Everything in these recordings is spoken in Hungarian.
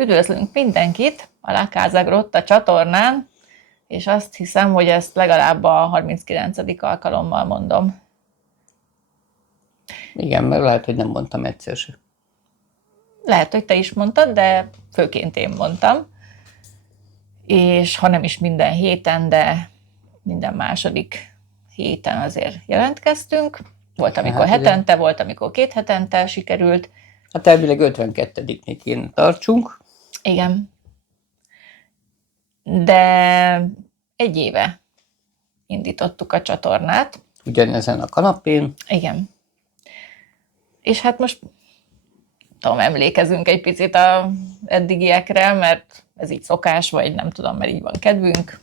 Üdvözlünk mindenkit a La Casa Grotta csatornán, és azt hiszem, hogy ezt legalább a 39. alkalommal mondom. Igen, mert lehet, hogy nem mondtam egyszer se. Lehet, hogy te is mondtad, de főként én mondtam. És ha nem is minden héten, de minden második héten azért jelentkeztünk. Volt, amikor hetente, volt, amikor 2 hetente sikerült. Hát elvileg 52-nél kéne tartsunk. Igen. De 1 éve indítottuk a csatornát. Ugyanezen a kanapén. Igen. És hát most emlékezünk egy picit az eddigiekre, mert ez így szokás, vagy nem tudom, mert így van kedvünk.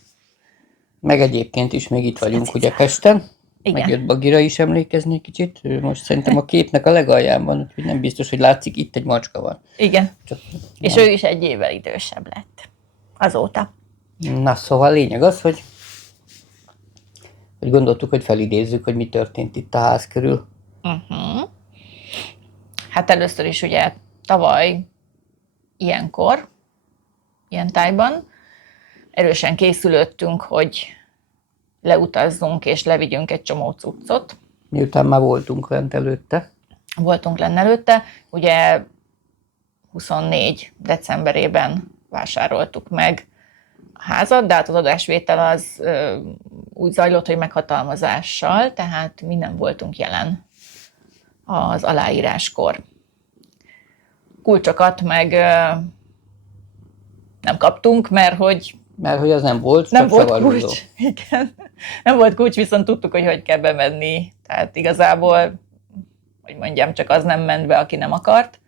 Meg egyébként is még itt vagyunk ugye Pesten. Igen. Megjött Bagira is emlékezni kicsit. Ő most szerintem a képnek a legalján van, úgyhogy nem biztos, hogy látszik, itt egy macska van. Igen. Csak, és ő is 1 évvel idősebb lett azóta. Na, szóval lényeg az, hogy gondoltuk, hogy felidézzük, hogy mi történt itt a ház körül. Hát először is ugye tavaly ilyenkor, ilyen tájban erősen készülöttünk, hogy leutazzunk és levigyünk egy csomó cuccot. Miután már voltunk lent előtte. Voltunk lenne előtte, ugye 24 decemberében vásároltuk meg a házat, de hát az adásvétel az úgy zajlott, hogy meghatalmazással, tehát mi nem voltunk jelen az aláíráskor. Kulcsokat meg nem kaptunk, mert hogy az nem volt, nem volt kulcs. Igen. Nem volt kulcs, viszont tudtuk, hogy kell bemenni. Tehát igazából, hogy mondjam, csak az nem ment be, aki nem akart.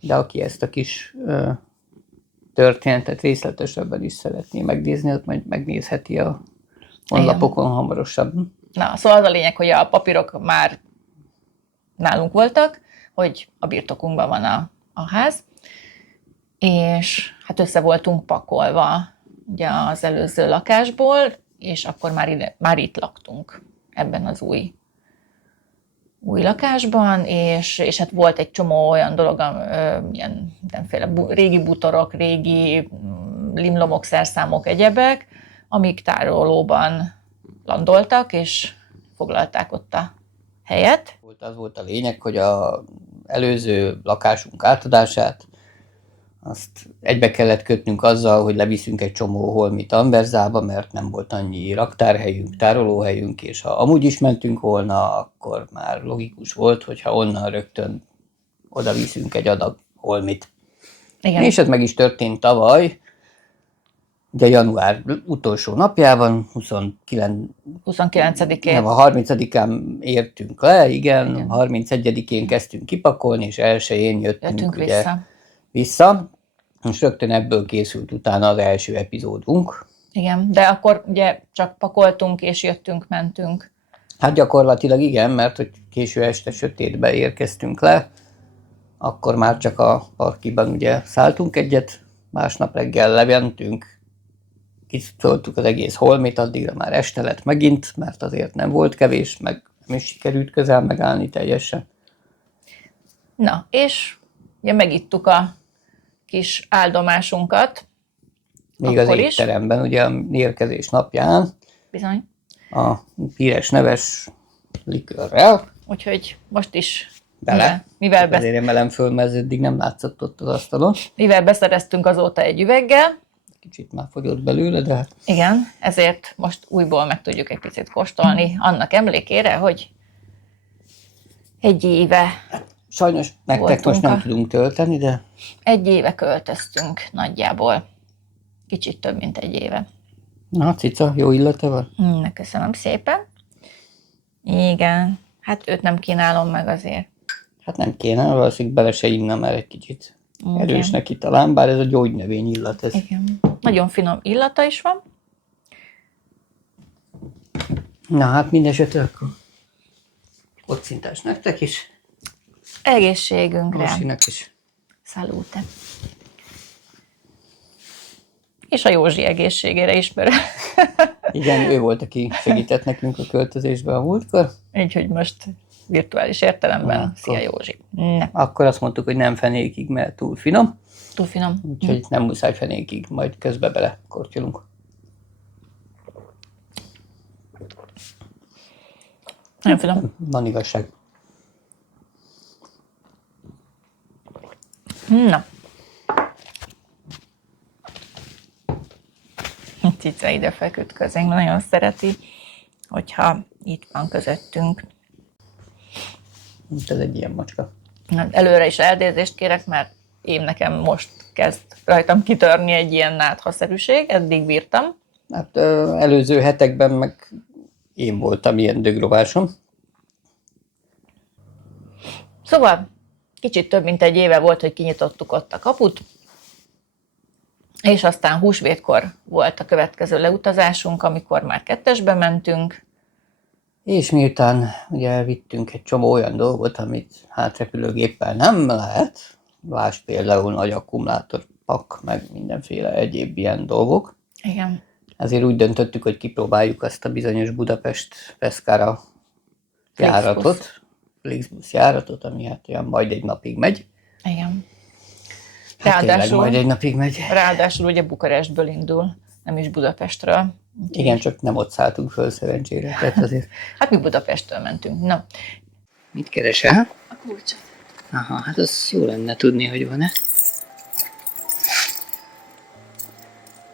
De aki ezt a kis történetet részletesebben is szeretné megnézni, ott majd megnézheti a honlapokon hamarosan. Na, szóval az a lényeg, hogy a papírok már nálunk voltak, hogy a birtokunkban van a ház, és hát össze voltunk pakolva ugye az előző lakásból, és akkor már itt laktunk ebben az új lakásban, és hát volt egy csomó olyan dolog, ilyen mindenféle régi bútorok, régi limlomok, szerszámok, egyebek, amik tárolóban landoltak, és foglalták ott a helyet. Az volt a lényeg, hogy az előző lakásunk átadását azt egybe kellett kötnünk azzal, hogy leviszünk egy csomó holmit Anverzába, mert nem volt annyi raktárhelyünk, tárolóhelyünk, és ha amúgy is mentünk volna, akkor már logikus volt, hogyha onnan rögtön oda viszünk egy adag holmit. Igen. És ez meg is történt tavaly, ugye január utolsó napjában, 29-én. Nem, a 30-án értünk le, igen. 31-én kezdtünk kipakolni, és 1-én jöttünk ugye vissza. És rögtön ebből készült utána az első epizódunk. Igen, de akkor ugye csak pakoltunk, és jöttünk, mentünk. Hát gyakorlatilag igen, mert hogy késő este sötétbe érkeztünk le, akkor már csak a parkiban ugye szálltunk egyet, másnap reggel lementünk, kiszoltuk az egész holmit, addigra már este lett megint, mert azért nem volt kevés, meg nem is sikerült közel megállni teljesen. Na, és ugye megittuk a kis áldomásunkat. Még az étteremben, ugye a érkezés napján. Bizony. A híres neves likőrrel. Úgyhogy most is mivel ezért emelem föl, mert eddig nem látszott ott az asztalon. Mivel beszereztünk azóta egy üveggel. Kicsit már fogyott belőle, de hát... Igen, ezért most újból meg tudjuk egy picit kóstolni annak emlékére, hogy 1 éve sajnos nektek most nem tudunk tölteni, de... 1 éve költöztünk nagyjából. Kicsit több, mint 1 éve. Na, cica, jó illata van? Köszönöm szépen. Igen, hát őt nem kínálom meg azért. Hát nem kéne, valószínűleg bele se inna, mert egy kicsit erős neki talán, bár ez a gyógynövény illat. Ez. Igen, nagyon finom illata is van. Na hát mindesetre akkor kocintás nektek is. Egészségünkre. Józsinak is. Salute. És a Józsi egészségére is, mert... Igen, ő volt, aki segített nekünk a költözésben a múltkor. Úgyhogy most virtuális értelemben, szia Józsi. Akkor azt mondtuk, hogy nem fenékig, mert túl finom. Túl finom. Úgyhogy nem muszáj fenékig, majd közbe bele kortyolunk. Nagyon finom. Van igazság. Na. Cica ide feküdt közénk, nagyon szereti, hogyha itt van közöttünk. Ez egy ilyen macska. Előre is elnézést kérek, mert én nekem most kezd rajtam kitörni egy ilyen náthaszerűség, eddig bírtam. Hát előző hetekben meg én voltam ilyen dögrovásom. Szóval kicsit több mint egy éve volt, hogy kinyitottuk ott a kaput, és aztán húsvétkor volt a következő leutazásunk, amikor már kettesbe mentünk. És miután ugye elvittünk egy csomó olyan dolgot, amit hátrepülőgéppel nem lehet, lásd például nagy akkumulátorpak, meg mindenféle egyéb ilyen dolgok, Igen. ezért úgy döntöttük, hogy kipróbáljuk azt a bizonyos Budapest-Pescara járatot, Flixbus járatot, ami hát olyan majd egy napig megy. Igen. Hát tényleg majd egy napig megy. Ráadásul ugye Bukarestből indul, nem is Budapestről. Igen, csak nem ott szálltunk föl szerencsére. Tehát azért... Hát mi Budapesttől mentünk. Na. Mit keresel? A kulcsot. Aha, hát az jó lenne tudni, hogy van-e.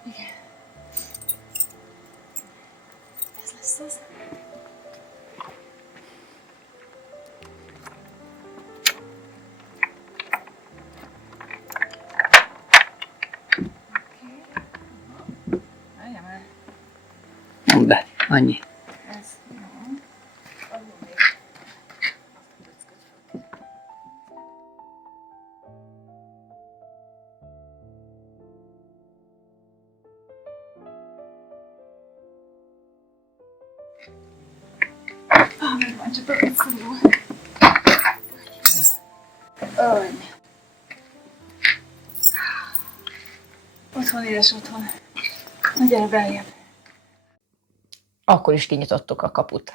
Igen. Ez lesz az. Mondd be, annyi. Ez jó. Megvan, csak a szorul. Otthon, édes otthon. Na gyere beljebb. Akkor is kinyitottuk a kaput.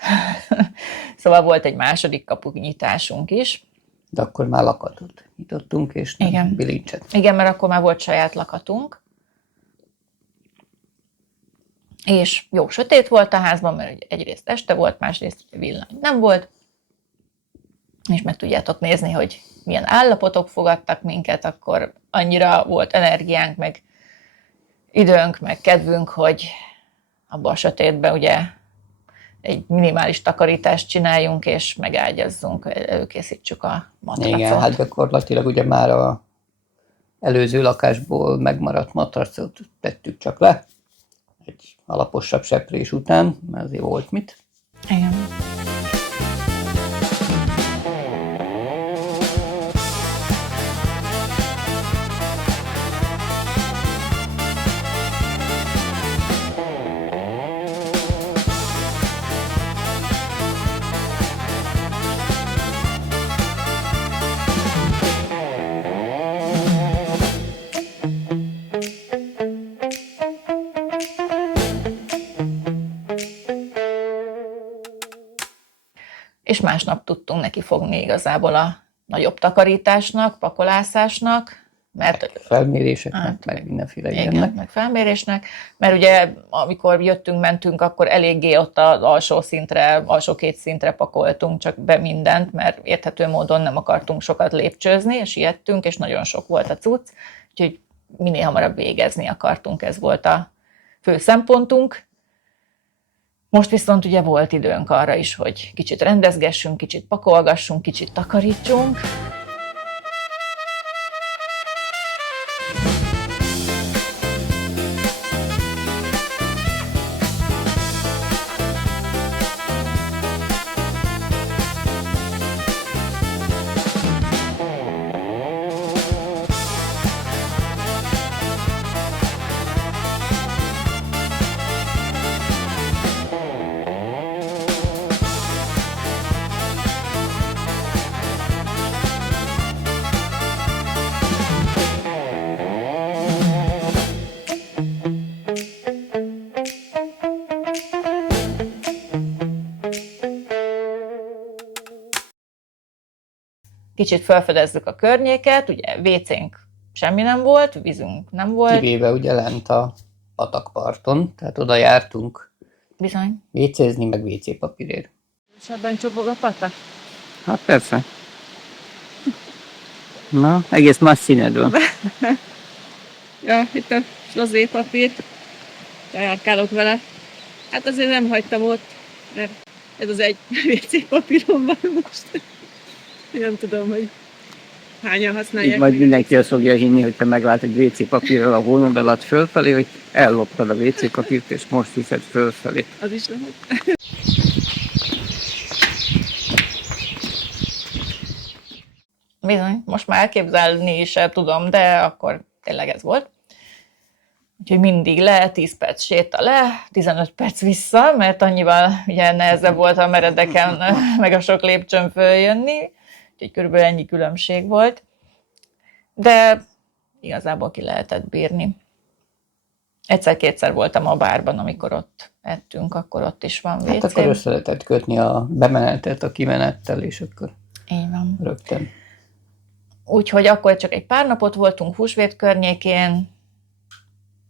Szóval volt egy második kapunyitásunk is. De akkor már lakatot nyitottunk, és nem Igen. bilincset. Igen, mert akkor már volt saját lakatunk. És jó sötét volt a házban, mert ugye egyrészt este volt, másrészt villany nem volt. És meg tudjátok nézni, hogy milyen állapotok fogadtak minket, akkor annyira volt energiánk, meg időnk, meg kedvünk, hogy abban a sötétben ugye egy minimális takarítást csináljunk, és megágyazzunk, előkészítsük a matracot. Igen, hát gyakorlatilag ugye már a előző lakásból megmaradt matracot tettük csak le, egy alaposabb seprés után, mert azért volt mit. Igen. És másnap tudtunk neki fogni igazából a nagyobb takarításnak, pakolászásnak, mert Felméréseknek, Hát, meg mindenféle igen, ilyennek. meg felmérésnek, mert ugye amikor jöttünk, mentünk, akkor eléggé ott az alsó két szintre pakoltunk csak be mindent, mert érthető módon nem akartunk sokat lépcsőzni, és iettünk, és nagyon sok volt a cucc, úgyhogy minél hamarabb végezni akartunk, ez volt a fő szempontunk. Most viszont ugye volt időnk arra is, hogy kicsit rendezgessünk, kicsit pakolgassunk, kicsit takarítsunk. Kicsit felfedezzük a környéket, ugye WC-nk semmi nem volt, vízünk nem volt. Kivéve ugye lent a patakparton, tehát oda jártunk Bizony. vécézni, meg WC papírért. És ebben csobog a patak? Hát persze. Na, egész más színed van. Ja, itt a slazépapír. Járkálok vele. Hát azért nem hagytam ott, mert ez az egy WC papírom van most. Nem tudom, hogy hányan használják. Így majd mindenki azt fogja hinni, hogy te meglát egy WC papírral a hónod alatt fölfelé, hogy elloptad a WC papírt, és most viszed fölfelé. Az is lehet. Bizony, most már elképzelni is el tudom, de akkor tényleg ez volt. Úgyhogy mindig le, 10 perc séta le, 15 perc vissza, mert annyival ugye nehezebb volt a meredeken, meg a sok lépcsőn följönni. Úgyhogy körülbelül ennyi különbség volt. De igazából ki lehetett bírni. Egyszer-kétszer voltam a bárban, amikor ott ettünk, akkor ott is van WC. Hát akkor össze lehetett kötni a bemenetet a kimenettel, és akkor Így van. rögtön. Úgyhogy akkor csak egy pár napot voltunk húsvét környékén,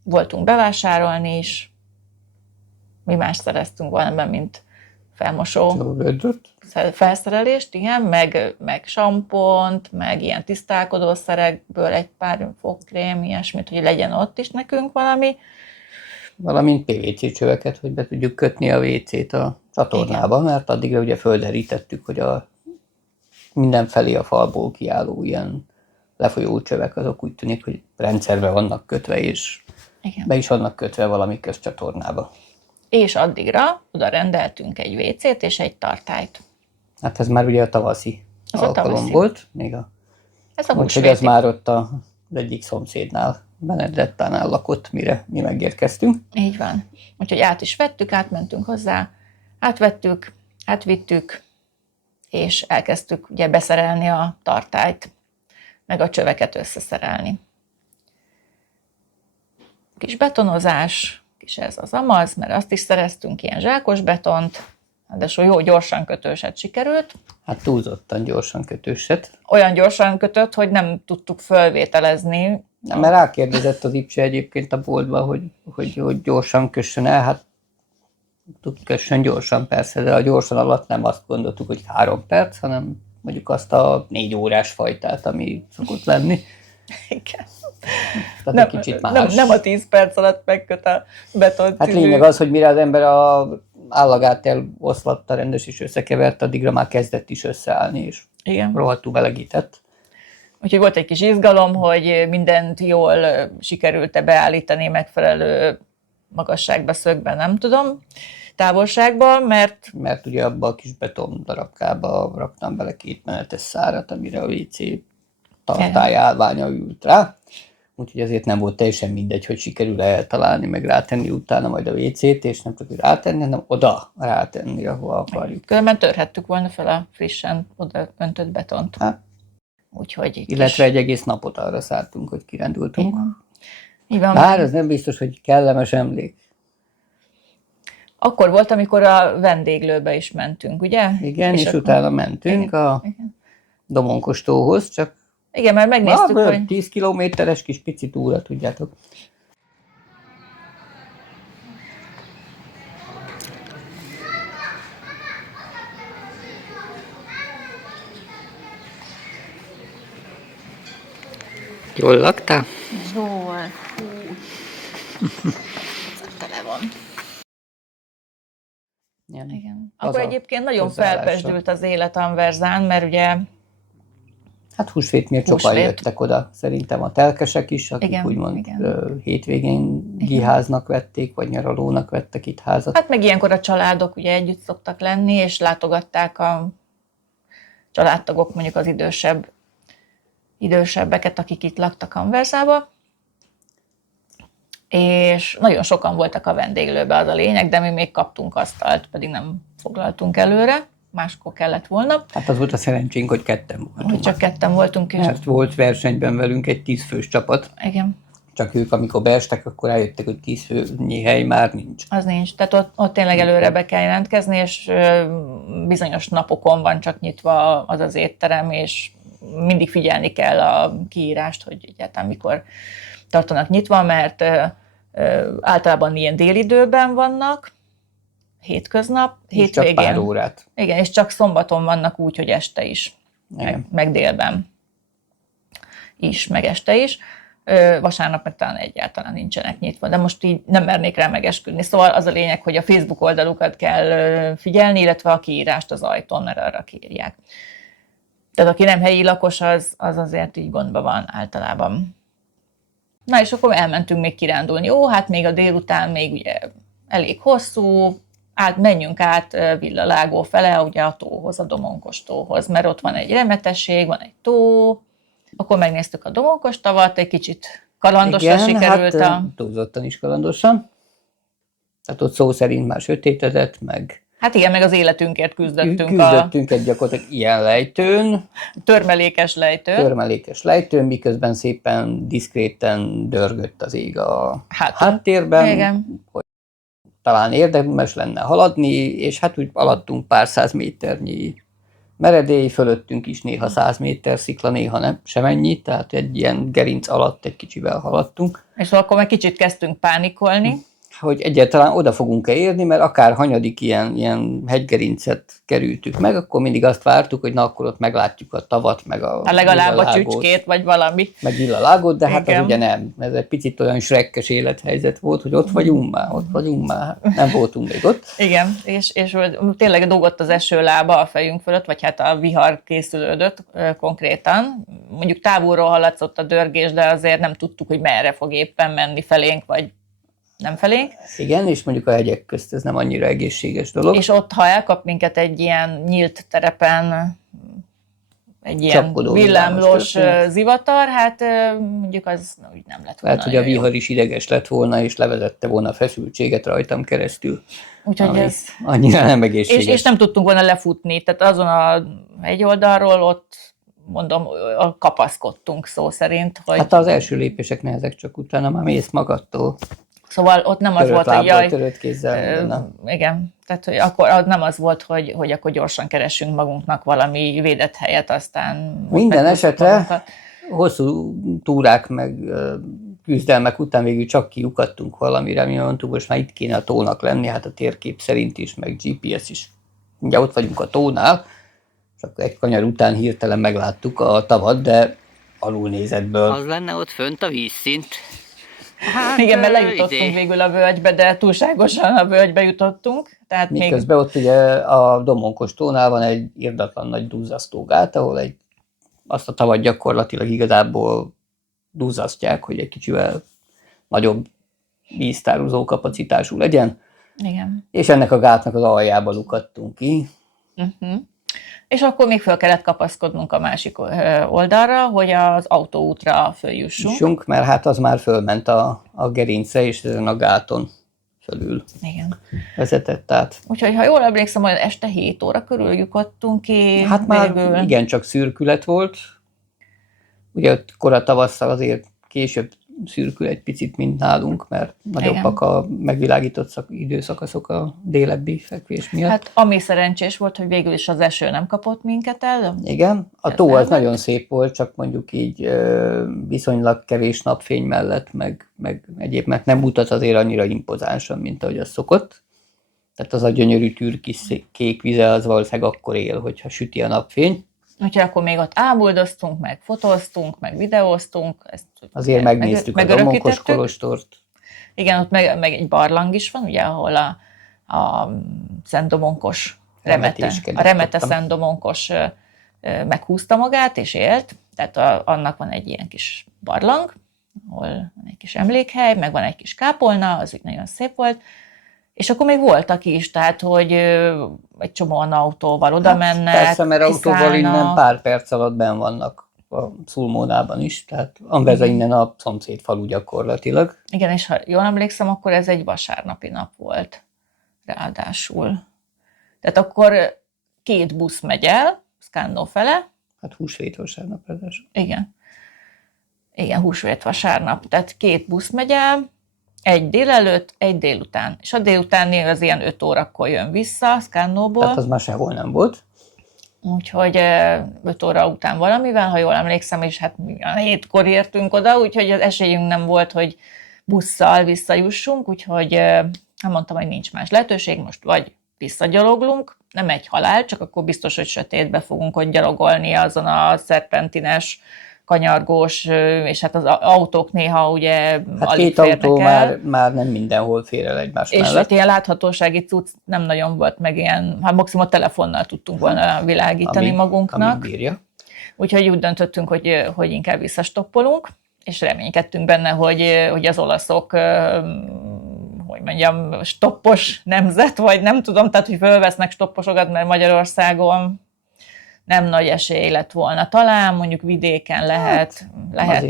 voltunk bevásárolni is. Mi más szereztünk volna, mint felmosó felszerelést, igen, meg sampont, meg ilyen tisztálkodószerekből egy pár fogkrém, ilyesmit, hogy legyen ott is nekünk valami. Valamint PVC csöveket, hogy be tudjuk kötni a WC-t a csatornába, igen. Mert addigra ugye földerítettük, hogy a mindenfelé a falból kiálló ilyen lefolyó csövek, azok úgy tűnik, hogy rendszerbe vannak kötve, és igen. Be is vannak kötve valami közcsatornába. És addigra oda rendeltünk egy WC-t és egy tartályt. Hát ez már ugye a tavaszi alkalom volt. Még ez a úgyhogy ez már ott az egyik szomszédnál, Benedettánál lakott, mire mi megérkeztünk. Így van. Úgyhogy át is vettük, átmentünk hozzá, átvettük, átvittük, és elkezdtük ugye beszerelni a tartályt, meg a csöveket összeszerelni. Kis betonozás, kis ez az amaz, mert azt is szereztünk, ilyen zsákos betont, de so jó gyorsan kötőset sikerült. Hát túlzottan gyorsan kötőset. Olyan gyorsan kötött, hogy nem tudtuk fölvételezni. Nem, mert rákérdezett az Ipse egyébként a boltban, hogy gyorsan kössön el, hát kössön gyorsan persze, de a gyorsan alatt nem azt gondoltuk, hogy 3 perc, hanem mondjuk azt a 4 órás fajtát, ami szokott lenni. Igen. Tehát egy kicsit más. Nem a 10 perc alatt megköt a beton. Hát lényeg az, hogy mire az ember a állagát eloszlatta rendes és összekevert, addigra már kezdett is összeállni, és igen. Rohadtul melegített. Úgyhogy volt egy kis izgalom, hogy mindent jól sikerült-e beállítani megfelelő magasságba, szögben, nem tudom, távolságban, mert ugye abba a kis beton darabkába raktam bele 2 menetes szárat, amire a WC tartály állványa ült rá. Úgyhogy azért nem volt teljesen mindegy, hogy sikerül eltalálni, meg rátenni utána majd a WC-t, és nem csak rátenni, hanem oda rátenni, ahol akarjuk. Különben törhettük volna fel a frissen oda öntött betont. Hát, úgyhogy illetve egy egész napot arra szálltunk, hogy kirándultunk. Így van. Bár ez nem biztos, hogy kellemes emlék. Akkor volt, amikor a vendéglőbe is mentünk, ugye? Igen, és utána mentünk igen, a Domonkos tóhoz, csak igen, mert megnéztük, hogy 10 kilométeres kis pici túra, tudjátok. Jól laktál? Jól. Tele van. Igen. Akkor egyébként nagyon felpesdült az élet Anversán, mert ugye hát húsvét miatt sokan jöttek oda, szerintem a telkesek is, akik igen, úgymond igen. Hétvégén giháznak vették, vagy nyaralónak vettek itt házat. Hát meg ilyenkor a családok ugye együtt szoktak lenni, és látogatták a családtagok mondjuk az idősebbeket, akik itt laktak Anversába. És nagyon sokan voltak a vendéglőbe, az a lényeg, de mi még kaptunk asztalt, pedig nem foglaltunk előre. Máskor kellett volna. Hát az volt a szerencsénk, hogy ketten voltunk. Hogy csak ketten voltunk. És mert volt versenyben velünk egy 10 fős csapat. Igen. Csak ők, amikor beestek, akkor eljöttek, hogy 10 főnyi hely már nincs. Az nincs. Tehát ott tényleg előre be kell jelentkezni, és bizonyos napokon van csak nyitva az az étterem, és mindig figyelni kell a kiírást, hogy egyáltalán mikor tartanak nyitva, mert általában ilyen délidőben vannak, hétköznap, És csak hétvégén. pár órát. Igen, és csak szombaton vannak úgy, hogy este is, meg délben is, meg este is. Vasárnap meg talán egyáltalán nincsenek nyitva, de most így nem mernék rá megesküdni. Szóval az a lényeg, hogy a Facebook oldalukat kell figyelni, illetve a kiírást az ajtón, mert arra kiírják. Tehát aki nem helyi lakos, az azért így gondban van általában. Na és akkor elmentünk még kirándulni. Jó, hát még a délután még ugye elég hosszú, menjünk át Villalágó fele, ugye a tóhoz, a Domonkos tóhoz, mert ott van egy remetesség, van egy tó, akkor megnéztük a Domonkos tavat, egy kicsit kalandosra sikerült. Hát túlzottan is kalandosan. Tehát ott szó szerint már sötétedett, meg... Hát igen, meg az életünkért küzdöttünk. Küzdöttünk egy gyakorlatilag ilyen lejtőn. Törmelékes lejtőn, miközben szépen, diszkréten dörgött az ég a háttérben. Igen. Hogy talán érdemes lenne haladni, és hát úgy alattunk pár száz méternyi meredély, fölöttünk is néha 100 méter szikla, néha nem, semennyi, tehát egy ilyen gerinc alatt egy kicsivel haladtunk. És akkor meg kicsit kezdtünk pánikolni. Hogy egyáltalán oda fogunk-e érni, mert akár hanyadik ilyen hegygerincet kerültük meg, akkor mindig azt vártuk, hogy na akkor ott meglátjuk a tavat, meg a legalább a csücskét, vagy valami. Meg Villalágot, de hát igen. az ugye nem. Ez egy picit olyan Shrekkes élethelyzet volt, hogy ott vagyunk már, nem voltunk még ott. Igen, és tényleg dugott az esőlába a fejünk fölött, vagy hát a vihar készülődött konkrétan. Mondjuk távolról hallatszott a dörgés, de azért nem tudtuk, hogy merre fog éppen menni, felénk, vagy nem felénk. Igen, és mondjuk a hegyek közt ez nem annyira egészséges dolog. És ott, ha elkap minket egy ilyen nyílt terepen, egy ilyen villámlós zivatar, hát mondjuk az úgy nem lett volna. Lehet, hogy a vihar is ideges lett volna, és levezette volna a feszültséget rajtam keresztül. Úgyhogy ez... Annyira nem egészséges. És nem tudtunk volna lefutni, tehát azon a hegyoldalról ott, mondom, kapaszkodtunk szó szerint. Hogy... Hát az első lépések nehezek, csak utána már mész magadtól. Szóval ott nem az volt, hogy jaj... Törött kézzel. Igen, tehát hogy akkor az nem az volt, hogy akkor gyorsan keresünk magunknak valami védett helyet, aztán... Minden esetre hosszú túrák meg küzdelmek után végül csak kiukadtunk valamire, mi mondtuk, most már itt kéne a tónak lenni, hát a térkép szerint is, meg GPS is. Ugye ott vagyunk a tónál, csak egy kanyar után hirtelen megláttuk a tavat, de alulnézetből. Az lenne ott fönt a vízszint. Hát, igen, mert lejutottunk végül a völgybe, de túlságosan a völgybe jutottunk. Tehát miközben ott ugye a Domonkos tónál van egy irdatlan nagy duzzasztógát, ahol azt a tavat gyakorlatilag igazából duzzasztják, hogy egy kicsivel nagyobb víztározó kapacitású legyen. Igen. És ennek a gátnak az aljába lukadtunk ki. Uh-huh. És akkor még föl kellett kapaszkodnunk a másik oldalra, hogy az autóútra följussunk. Mert hát az már fölment a gerince, és ezen a gáton fölül vezetett át. Úgyhogy, ha jól emlékszem, hogy este 7 óra körül lyukadtunk ki. Hát már igencsak szürkület volt. Ugye ott kora tavasszal azért később szürkül egy picit, mint nálunk, mert nagyobbak a megvilágított időszakaszok a délebbi fekvés miatt. Hát ami szerencsés volt, hogy végül is az eső nem kapott minket el. Igen, a tó az nagyon szép volt, csak mondjuk így viszonylag kevés napfény mellett, meg egyéb, mert nem mutat azért annyira impozánsan, mint ahogy az szokott. Tehát az a gyönyörű türkis kék vize az valószínűleg akkor él, hogyha süti a napfény. Úgyhogy akkor még ott ámuldoztunk, meg fotóztunk, meg videóztunk. Ezt azért megnéztük a Domonkos kolostort. Igen, ott meg egy barlang is van, ugye, ahol a Szent Domonkos Remete Szent Domonkos meghúzta magát és élt. Tehát annak van egy ilyen kis barlang, ahol van egy kis emlékhely, meg van egy kis kápolna, az így nagyon szép volt. És akkor még voltak is, tehát, hogy egy csomóan autóval oda mennek. Hát persze, mert autóval innen pár perc alatt benn vannak a Szulmónában is, tehát Anversa innen a szomszéd falu gyakorlatilag. Igen, és ha jól emlékszem, akkor ez egy vasárnapi nap volt, ráadásul. Tehát akkor 2 busz megy el, Szkándó fele. Hát húsvét vasárnap ráadásul. Igen, húsvét vasárnap, tehát 2 busz megy el, egy délelőtt, egy délután. És a délutáni az ilyen 5 órakor jön vissza Szkándóból. Tehát az már sehol nem volt. úgyhogy 5 óra után valamivel, ha jól emlékszem, és hát mi a 7-kor értünk oda, úgyhogy az esélyünk nem volt, hogy busszal visszajussunk, úgyhogy mondtam, hogy nincs más lehetőség, most vagy visszagyaloglunk, nem egy halál, csak akkor biztos, hogy sötétbe fogunk ott gyalogolni azon a szerpentines, kanyargós, és hát az autók néha ugye Hát alig két autó férnek el. már nem mindenhol fér el egymás És mellett. hát ilyen láthatósági cucc nem nagyon volt, meg ilyen, hát maximum a telefonnal tudtunk volna világítani magunknak. Amíg bírja. Úgyhogy úgy döntöttünk, hogy inkább visszastoppolunk, és reménykedtünk benne, hogy az olaszok, hogy mondjam, stoppos nemzet, vagy nem tudom, tehát hogy fölvesznek stopposokat, mert Magyarországon nem nagy esély lett volna. Talán mondjuk vidéken lehet,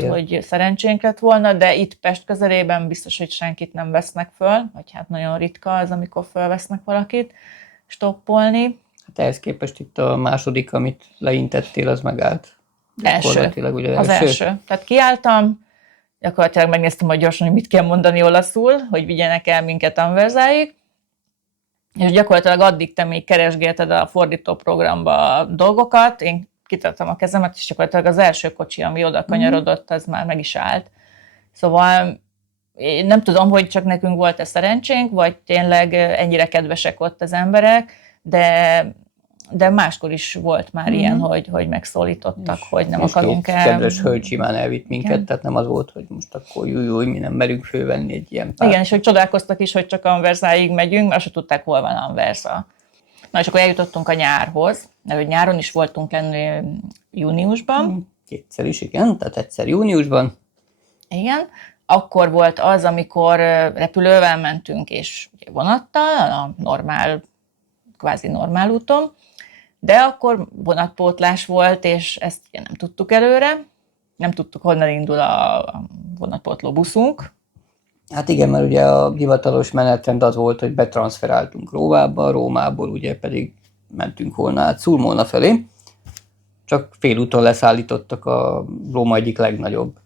hogy szerencsénk lett volna, de itt Pest közelében biztos, hogy senkit nem vesznek föl, vagy hát nagyon ritka az, amikor fölvesznek valakit stoppolni. Hát ehhez képest itt a második, amit leintettél, az megállt. Az első. Tehát kiálltam, gyakorlatilag megnéztem, hogy gyorsan, hogy mit kell mondani olaszul, hogy vigyenek el minket Anversáig, és gyakorlatilag addig te még keresgélted a fordító programba a dolgokat, én kitettem a kezemet, és gyakorlatilag az első kocsi, ami oda kanyarodott, az már meg is állt. Szóval én nem tudom, hogy csak nekünk volt-e szerencsénk, vagy tényleg ennyire kedvesek ott az emberek, de máskor is volt már ilyen, hogy megszólítottak, hogy nem akarunk el. Kedves hölgy simán elvitt minket, igen. Tehát nem az volt, hogy most akkor júj, mi nem merünk fölvenni egy ilyen párt. Igen, és hogy csodálkoztak is, hogy csak Anversáig megyünk, mert se tudták, hol van Anversa. Na, és akkor eljutottunk a nyárhoz, mert hogy nyáron is voltunk lenni júniusban. Kétszer is, igen, tehát egyszer júniusban. Igen. Akkor volt az, amikor repülővel mentünk, és vonattal, a kvázi normál úton, de akkor vonatpótlás volt, és ezt nem tudtuk előre, nem tudtuk, honnan indul a vonatpótló buszunk. Hát igen, mert ugye a hivatalos menetrend az volt, hogy betranszferáltunk Rómából ugye pedig mentünk volna át Sulmona felé, csak félúton leszállítottak a Róma egyik legnagyobb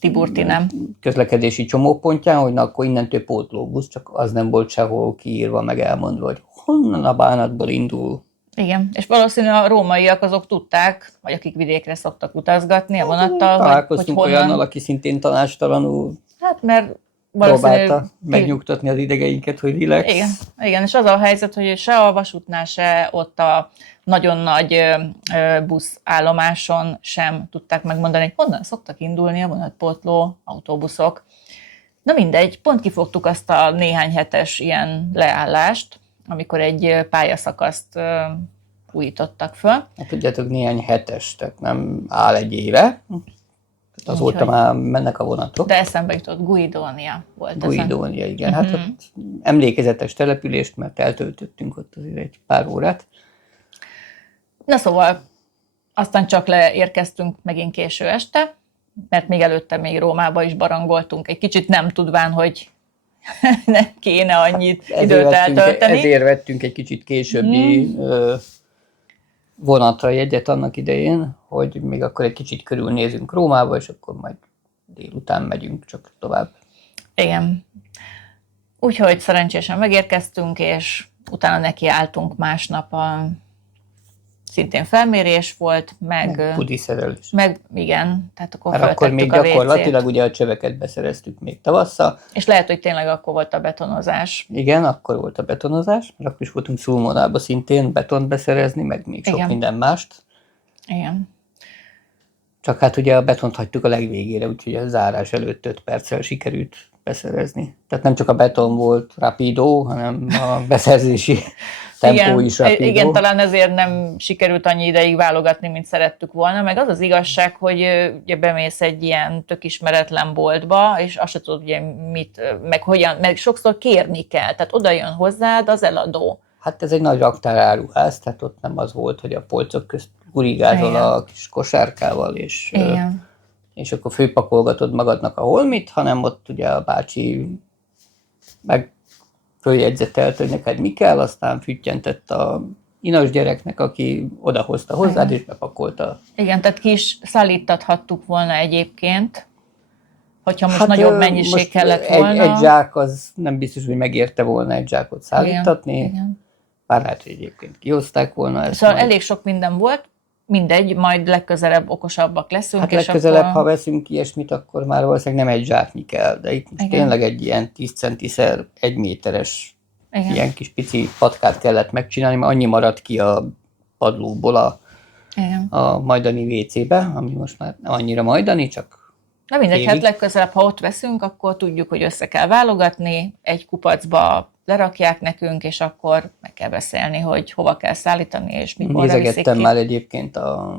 Tiburtinem közlekedési csomópontján, hogy na, akkor innentől pótlóbusz, csak az nem volt sehol kiírva, meg elmondva, hogy honnan a bánatból indul. Igen, és valószínűleg a rómaiak azok tudták, vagy akik vidékre szoktak utazgatni a vonattal, találkoztunk olyannal, aki szintén tanácstalanul mert próbálta megnyugtatni az idegeinket, hogy relax. Igen, és az a helyzet, hogy se a vasútnál, se ott a nagyon nagy buszállomáson sem tudták megmondani, hogy honnan szoktak indulni a vonatpótló autóbuszok. Na mindegy, pont kifogtuk azt a néhány hetes ilyen leállást, amikor egy pályaszakaszt újítottak föl. Hát tudjátok, néhány hetes, tehát nem áll egy éve. Azóta már mennek a vonatok. De eszembe jutott, Guidonia volt. Guidonia, igen. Hát ott emlékezetes települést, mert eltöltöttünk ott azért egy pár órát. Na szóval, aztán csak leérkeztünk megint késő este, mert még előtte még Rómába is barangoltunk, egy kicsit nem tudván, hogy nem kéne annyit időt eltölteni. Ezért vettünk egy kicsit későbbi vonatra jegyet annak idején, hogy még akkor egy kicsit körülnézünk Rómába, és akkor majd délután megyünk csak tovább. Igen. Úgyhogy szerencsésen megérkeztünk, és utána nekiálltunk másnap szintén felmérés volt, meg pudiszerelés. Igen, tehát akkor még gyakorlatilag ugye a csöveket beszereztük még tavasszal. És lehet, hogy tényleg akkor volt a betonozás. Igen, akkor volt a betonozás, mert akkor is voltunk Sulmonába szintén betont beszerezni, meg még sok minden mást. Igen. Csak hát ugye a betont hagytuk a legvégére, úgyhogy a zárás előtt 5 perccel sikerült beszerezni. Tehát nem csak a beton volt rapido, hanem a beszerzési tempó is rapido. Igen, talán ezért nem sikerült annyi ideig válogatni, mint szerettük volna, meg az az igazság, hogy ugye bemész egy ilyen tök ismeretlen boltba, és azt se tudod, ugye mit, meg hogyan, meg sokszor kérni kell, tehát oda jön hozzád az eladó. Hát ez egy nagy raktáráruház, tehát ott nem az volt, hogy a polcok közt gurigázol a kis kosárkával, és akkor főpakolgatod magadnak a holmit, hanem ott ugye a bácsi meg följegyzetelt, hogy neked mi kell, aztán füttyentett a inas gyereknek, aki odahozta hozzád, és bepakolta. Igen, tehát ki is szállítathattuk volna egyébként, hogyha most nagyobb mennyiség most kellett volna. Egy zsák az nem biztos, hogy megérte volna egy zsákot szállítatni. Igen. Bár lehet, hogy egyébként kihozták volna ezt. Szóval majd. elég sok minden volt, mindegy, majd legközelebb okosabbak leszünk. Hát és legközelebb, akkor... ha veszünk ilyesmit, akkor már valószínűleg nem egy zsáknyi kell, de itt most Igen. tényleg egy ilyen 10 centiszer 1 méteres Igen. ilyen kis pici patkát kellett megcsinálni, mert annyi maradt ki a padlóból Igen. a majdani WC-be, ami most már nem annyira majdani, csak Na mindegy, évig. hát legközelebb, ha ott veszünk, akkor tudjuk, hogy össze kell válogatni, egy kupacba lerakják nekünk, és akkor meg kell beszélni, hogy hova kell szállítani, és mikorra viszik nézegettem ki. már egyébként a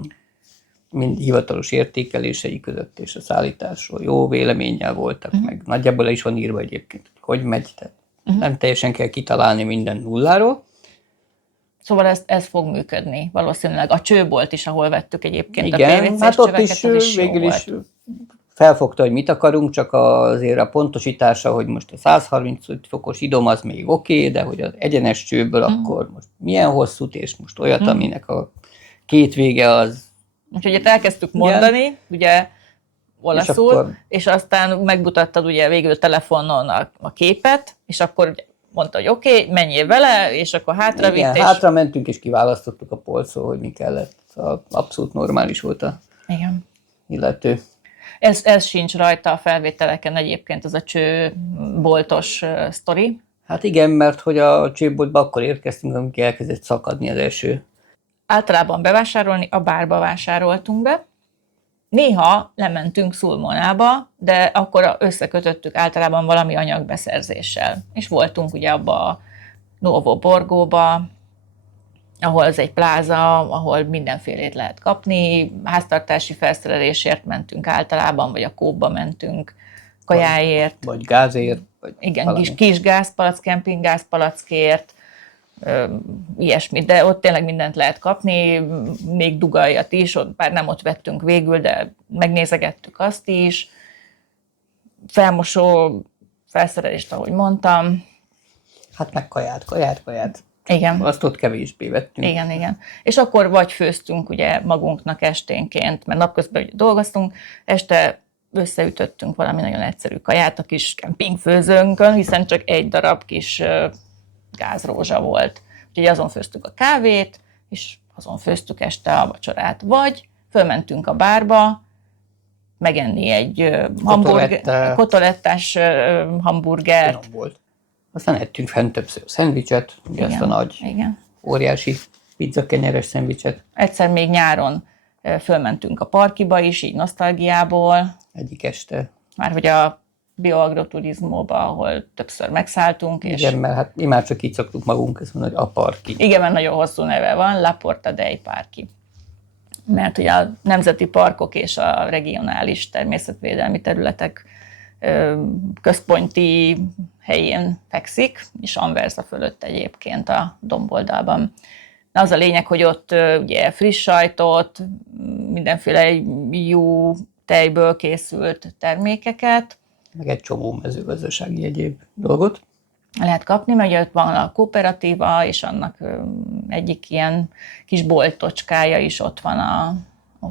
mind hivatalos értékelései között és a szállításról jó véleménnyel voltak, meg nagyjából le is van írva egyébként, hogy megy, tehát nem teljesen kell kitalálni minden nulláról. Szóval ez fog működni valószínűleg. A csőbolt is, ahol vettük egyébként a Igen, PVC-s hát ott csöveket, is az is jó végül volt. is felfogta, hogy mit akarunk, csak azért a pontosítása, hogy most a 135 fokos idom az még oké, de hogy az egyenes csőből akkor most milyen hosszút, és most olyat, aminek a két vége az... Úgyhogy itt elkezdtük mondani, ugye olaszul, és aztán megmutattad ugye végül telefonon a képet, és akkor ugye mondta, hogy oké, menjél vele, és akkor hátravitt. Igen, és... hátra mentünk, és kiválasztottuk a polcról, hogy mi kellett. Abszolút normális volt a Igen. illető. Ez sincs rajta a felvételeken egyébként, az a csőboltos sztori. Hát igen, mert hogy a csőboltba akkor érkeztünk, amikor elkezdett szakadni az eső. Általában bevásárolni, a bárba vásároltunk be. Néha lementünk Szulmonába, de akkor összekötöttük általában valami anyagbeszerzéssel. És voltunk ugye abba a Nuovo Borgóba, ahol az egy pláza, ahol mindenfélét lehet kapni, háztartási felszerelésért mentünk általában, vagy a Coopba mentünk, kajáért. Vagy gázért. Vagy igen, kis gázpalack, kempinggázpalackért, ilyesmit, de ott tényleg mindent lehet kapni, még dugajat is, ott, bár nem ott vettünk végül, de megnézegettük azt is. Felmosó felszerelést, ahogy mondtam. Hát meg kaját. Igen. Azt ott kevésbé vettünk. Igen. És akkor vagy főztünk ugye magunknak esténként, mert napközben ugye dolgoztunk, este összeütöttünk valami nagyon egyszerű kaját a kis kempingfőzőnkön, hiszen csak egy darab kis gázrózsa volt. Úgyhogy azon főztük a kávét, és azon főztük este a vacsorát. Vagy fölmentünk a bárba, megenni egy kotolettás hamburgert. Finom volt. Aztán ettünk fent többször szendvicset, ugye ezt a nagy, óriási pizzakenyeres szendvicset. Egyszer még nyáron fölmentünk a Parkiba is, így nosztalgiából. Egyik este. Már hogy a bioagroturizmóba, ahol többször megszálltunk. Igen, mert hát mi már csak így szoktuk magunk, ezt mondani, hogy a Parki. Igen, mert nagyon hosszú neve van, La Porta dei Parchi. Mert ugye a nemzeti parkok és a regionális természetvédelmi területek központi helyén fekszik, és Anversa fölött egyébként a domboldalban. Az a lényeg, hogy ott ugye friss sajtot, mindenféle jó tejből készült termékeket. Meg egy csomó mezőgazdasági egyéb dolgot. Lehet kapni, mert ott van a kooperatíva, és annak egyik ilyen kis boltocskája is ott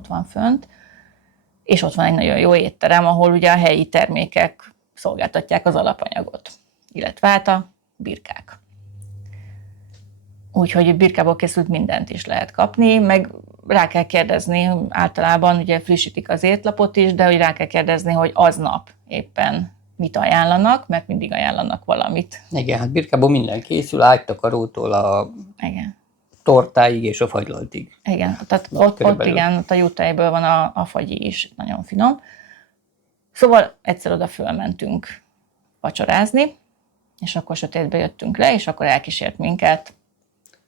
van fönt. És ott van egy nagyon jó étterem, ahol ugye a helyi termékek szolgáltatják az alapanyagot, illetve hát a birkák. Úgyhogy birkából készült mindent is lehet kapni, meg rá kell kérdezni, általában ugye frissítik az étlapot is, de hogy rá kell kérdezni, hogy aznap éppen mit ajánlanak, mert mindig ajánlanak valamit. Igen, hát birkából minden készül, ágytakarótól a tortáig és a fagylaltig. Igen, tehát ott igen, ott a juhtejből van a fagyi is, nagyon finom. Szóval egyszer oda fölmentünk vacsorázni, és akkor sötétbe jöttünk le, és akkor elkísért minket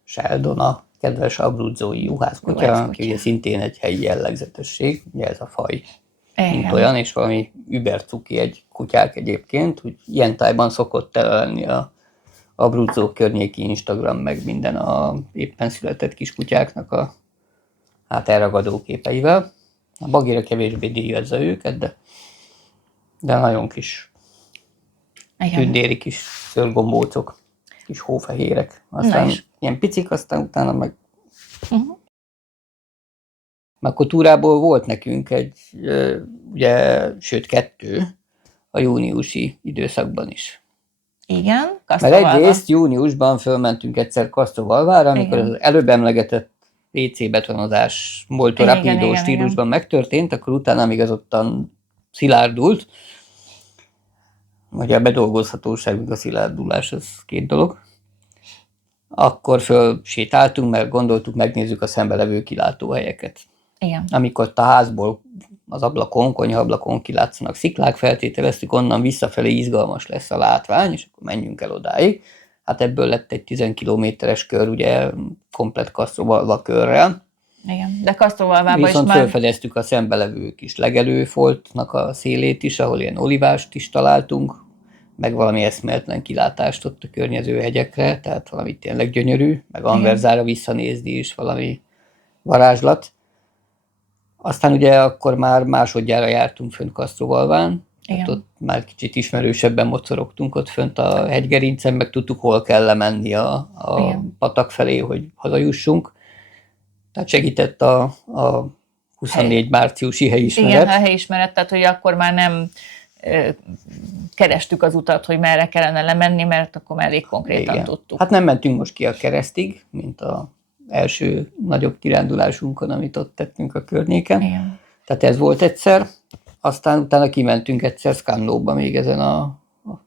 Sheldon, a kedves abruzzói juhászkutya, aki ugye szintén egy helyi jellegzetesség, ugye ez a faj, mint olyan, és valami übercuki egy kutyák egyébként, úgy ilyen tájban szokott lenni a Abruzzó környéki Instagram, meg minden a éppen született kiskutyáknak a elragadó képeivel. A Bagira kevésbé díjazza őket, de nagyon kis tündéri kis szőrgombócok, kis hófehérek. Aztán ilyen picik, aztán utána meg... Akkor túrából volt nekünk sőt 2 a júniusi időszakban is. Igen, Mert Castrovalva. egyrészt júniusban fölmentünk egyszer Castrovalvára, amikor Igen. az előbb emlegetett PC betonozás Molto Igen, Rapido igen, stílusban megtörtént, akkor utána még az ottan szilárdult. Ugye a bedolgozhatóság, meg a szilárdulás, az két dolog. Akkor fölsétáltunk, mert gondoltuk, megnézzük a szembelevő kilátóhelyeket. Igen. Amikor ott a házból az ablakon, konyhaablakon kilátszanak sziklák, feltételeztük, onnan visszafelé izgalmas lesz a látvány, és akkor menjünk el odáig. Hát ebből lett egy 10 kilométeres kör, ugye komplett Castrovalva körrel. Igen, de Castrovalvában is Viszont már... felfedeztük a szembelevő kis legelőfoltnak a szélét is, ahol ilyen olivást is találtunk, meg valami eszméletlen kilátást ott a környező hegyekre, tehát valami tényleg gyönyörű, meg Anverzára visszanézni is valami varázslat. Aztán ugye akkor már másodjára jártunk fönt Castrovalván, tehát ott már kicsit ismerősebben mocorogtunk ott fönt a hegygerincen, meg tudtuk, hol kell lemenni a patak felé, hogy hazajussunk. Tehát segített a 24 márciusi helyismeret. Igen, a helyismeret, tehát hogy akkor már nem kerestük az utat, hogy merre kellene lemenni, mert akkor már elég konkrétan tudtuk. Hát nem mentünk most ki a keresztig, mint az első nagyobb kirándulásunkon, amit ott tettünk a környéken. Igen. Tehát ez volt egyszer. Aztán utána kimentünk egyszer Scannóba még ezen a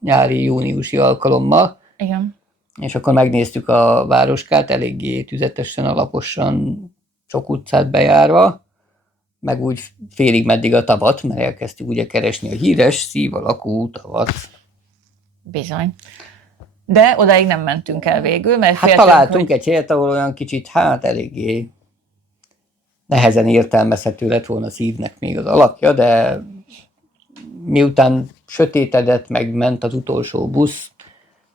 nyári, júniusi alkalommal. Igen. És akkor megnéztük a városkát, eléggé tüzetesen, alaposan, sok utcát bejárva, meg úgy félig meddig a tavat, mert elkezdtük ugye keresni a híres szív alakú tavat. Bizony. De odáig nem mentünk el végül, mert hát találtunk egy helyet, ahol olyan kicsit, eléggé nehezen értelmezhető lett volna a szívnek még az alakja, de miután sötétedett, meg ment az utolsó busz,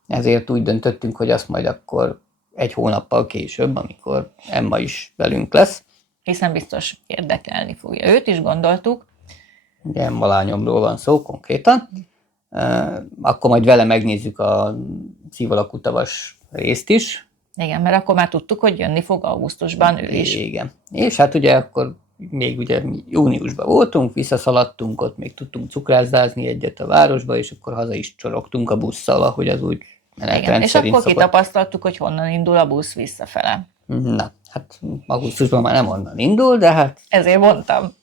ezért úgy döntöttünk, hogy azt majd akkor egy hónappal később, amikor Emma is velünk lesz. Hiszen biztos érdekelni fogja őt is, gondoltuk. Ugye Emma lányomról van szó konkrétan. Akkor majd vele megnézzük a szívalakú tavas részt is. Igen, mert akkor már tudtuk, hogy jönni fog augusztusban ő is. Igen. És hát ugye akkor még ugye júniusban voltunk, visszaszaladtunk, ott még tudtunk cukrászdázni egyet a városba, és akkor haza is csorogtunk a busszal, ahogy az úgy menetrend és szerint akkor szokott. kitapasztaltuk, hogy honnan indul a busz visszafele. Na, hát augusztusban már nem onnan indul, de hát... Ezért mondtam.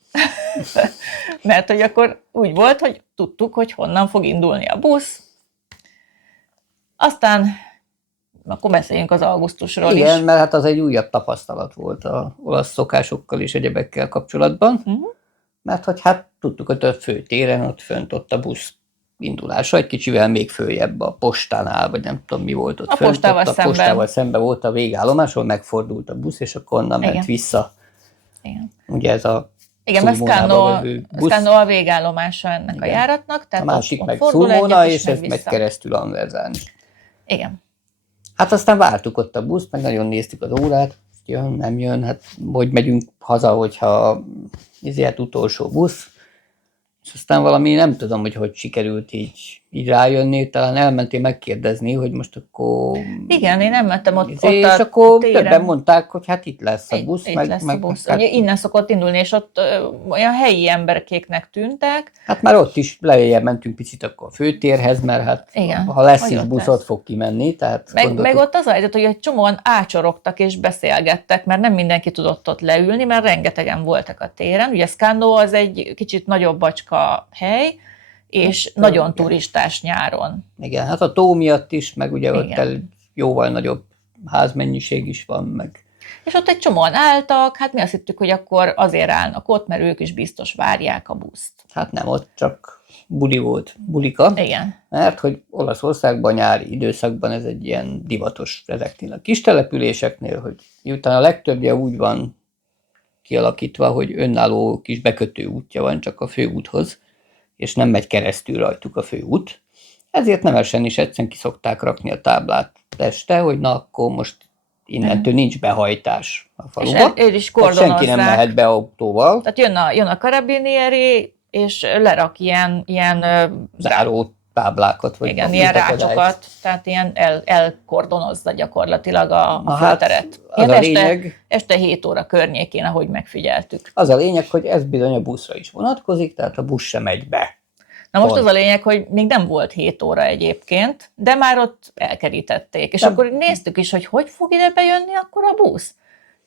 Mert hogy akkor úgy volt, hogy tudtuk, hogy honnan fog indulni a busz. Aztán akkor beszéljünk az augusztusról is. Igen, mert hát az egy újabb tapasztalat volt az olasz szokásokkal és egyebekkel kapcsolatban. Mert hogy hát tudtuk, hogy a főtéren ott fönt ott a busz indulása, egy kicsivel még följebb a postánál, vagy nem tudom mi volt ott a fönt. Postával ott a postával szemben volt a végállomás, ahol megfordult a busz, és akkor onnan ment vissza. Igen. Ugye ez a igen, mert Scannò a végállomása ennek a járatnak. Tehát a másik meg fordul Sulmona, egyet, és ez megy keresztül Anverzán. Igen. Hát aztán vártuk ott a buszt, meg nagyon néztük az órát, jön, nem jön, hát hogy megyünk haza, hogyha ezért utolsó busz, és aztán valami, nem tudom, hogy sikerült így rájönni, talán elmentél megkérdezni, hogy most akkor... Igen, én nem mentem ott és a akkor téren. többen mondták, hogy hát itt lesz a busz. Itt lesz a busz. Hát, innen szokott indulni, és ott olyan helyi emberkéknek tűntek. Hát már ott is lejjebb mentünk picit akkor a főtérhez, mert hát igen, ha lesz is busz, ott fog kimenni. Tehát meg ott az a helyzet, hogy egy csomóan ácsorogtak és beszélgettek, mert nem mindenki tudott ott leülni, mert rengetegen voltak a téren. Ugye Scannò az egy kicsit nagyobb bacska hely, és hát, nagyon igen. Turistás nyáron. Igen, hát a tó miatt is, meg ugye ott jóval nagyobb házmennyiség is van, meg. És ott egy csomóan álltak, hát mi azt hittük, hogy akkor azért állnak ott, mert ők is biztos várják a buszt. Hát nem, ott csak buli volt, bulika. Igen. Mert hogy Olaszországban nyári időszakban ez egy ilyen divatos ezeknél a kis településeknél, hogy miután a legtöbbje úgy van kialakítva, hogy önálló kis bekötő útja van csak a főúthoz, és nem megy keresztül rajtuk a főút. Ezért nemesen is egyszerűen ki szokták rakni a táblát este, hogy na akkor most innentől nincs behajtás a faluba. És is kordonozzák. Senki nem mehet be autóval. Tehát jön a karabinieri, és lerak ilyen záró táblákat. Vagy igen, ilyen rácsokat, tehát ilyen elkordonozza gyakorlatilag a fölteret. Az a lényeg, este 7 óra környékén, ahogy megfigyeltük. Az a lényeg, hogy ez bizony a buszra is vonatkozik, tehát a busz sem megy be. Na most Pont. az a lényeg, hogy még nem volt 7 óra egyébként, de már ott elkerítették. És akkor néztük is, hogy fog ide bejönni akkor a busz.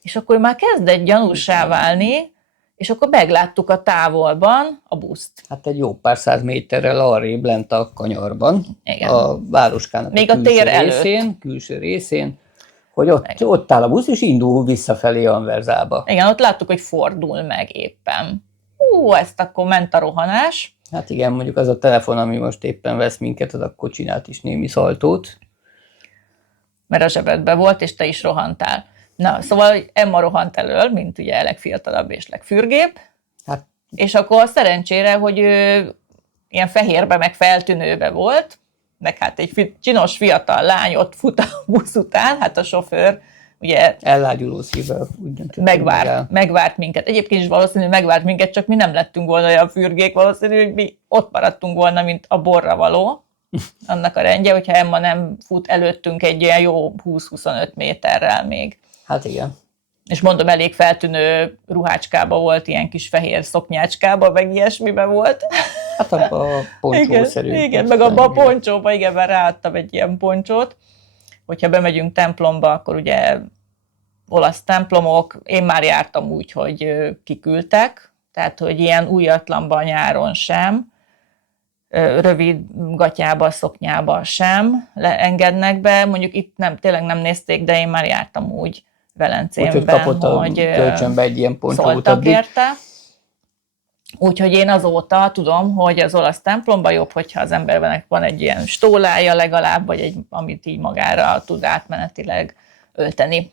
És akkor már kezdett gyanúsá válni, és akkor megláttuk a távolban a buszt. Hát egy jó pár száz méterrel arrébb lent a kanyarban, Igen. a városkának Még a tér külső részén, hogy ott áll a busz, és indul visszafelé Anversába. Igen, ott láttuk, hogy fordul meg éppen. Ezt akkor ment a rohanás. Hát igen, mondjuk az a telefon, ami most éppen vesz minket, az akkor csinált is némi szaltót. Mert a zsebedben volt, és te is rohantál. Na, szóval Emma rohant elől, mint ugye a legfiatalabb és legfürgébb. Hát, És akkor szerencsére, hogy ő ilyen fehérbe, meg feltűnőbe volt, meg hát egy csinos fiatal lány ott fut a busz után, hát a sofőr ugye ellágyuló szívvel úgy döntött, megvárt minket. Egyébként is valószínű, megvárt minket, csak mi nem lettünk volna olyan fürgék, valószínű, hogy mi ott maradtunk volna, mint a borra való. Annak a rendje, hogyha Emma nem fut előttünk egy ilyen jó 20-25 méterrel még. Hát igen. És mondom, elég feltűnő ruhácskába volt, ilyen kis fehér szoknyácskába, meg ilyesmibe volt. Hát abban a poncsószerű. Igen, meg abban a poncsóba, igen, mert ráadtam egy ilyen poncsót. Hogyha bemegyünk templomba, akkor ugye olasz templomok, én már jártam úgy, hogy kiküldtek, tehát, hogy ilyen újatlanban nyáron sem, rövid gatyába, szoknyába sem engednek be. Mondjuk itt tényleg nem nézték, de én már jártam úgy Velencénben, úgyhogy kapott a kölcsönbe egy ilyen poncsót addig. Érte. Úgyhogy én azóta tudom, hogy az olasz templomban jobb, hogyha az embernek van egy ilyen stólája legalább, vagy amit így magára tud átmenetileg ölteni.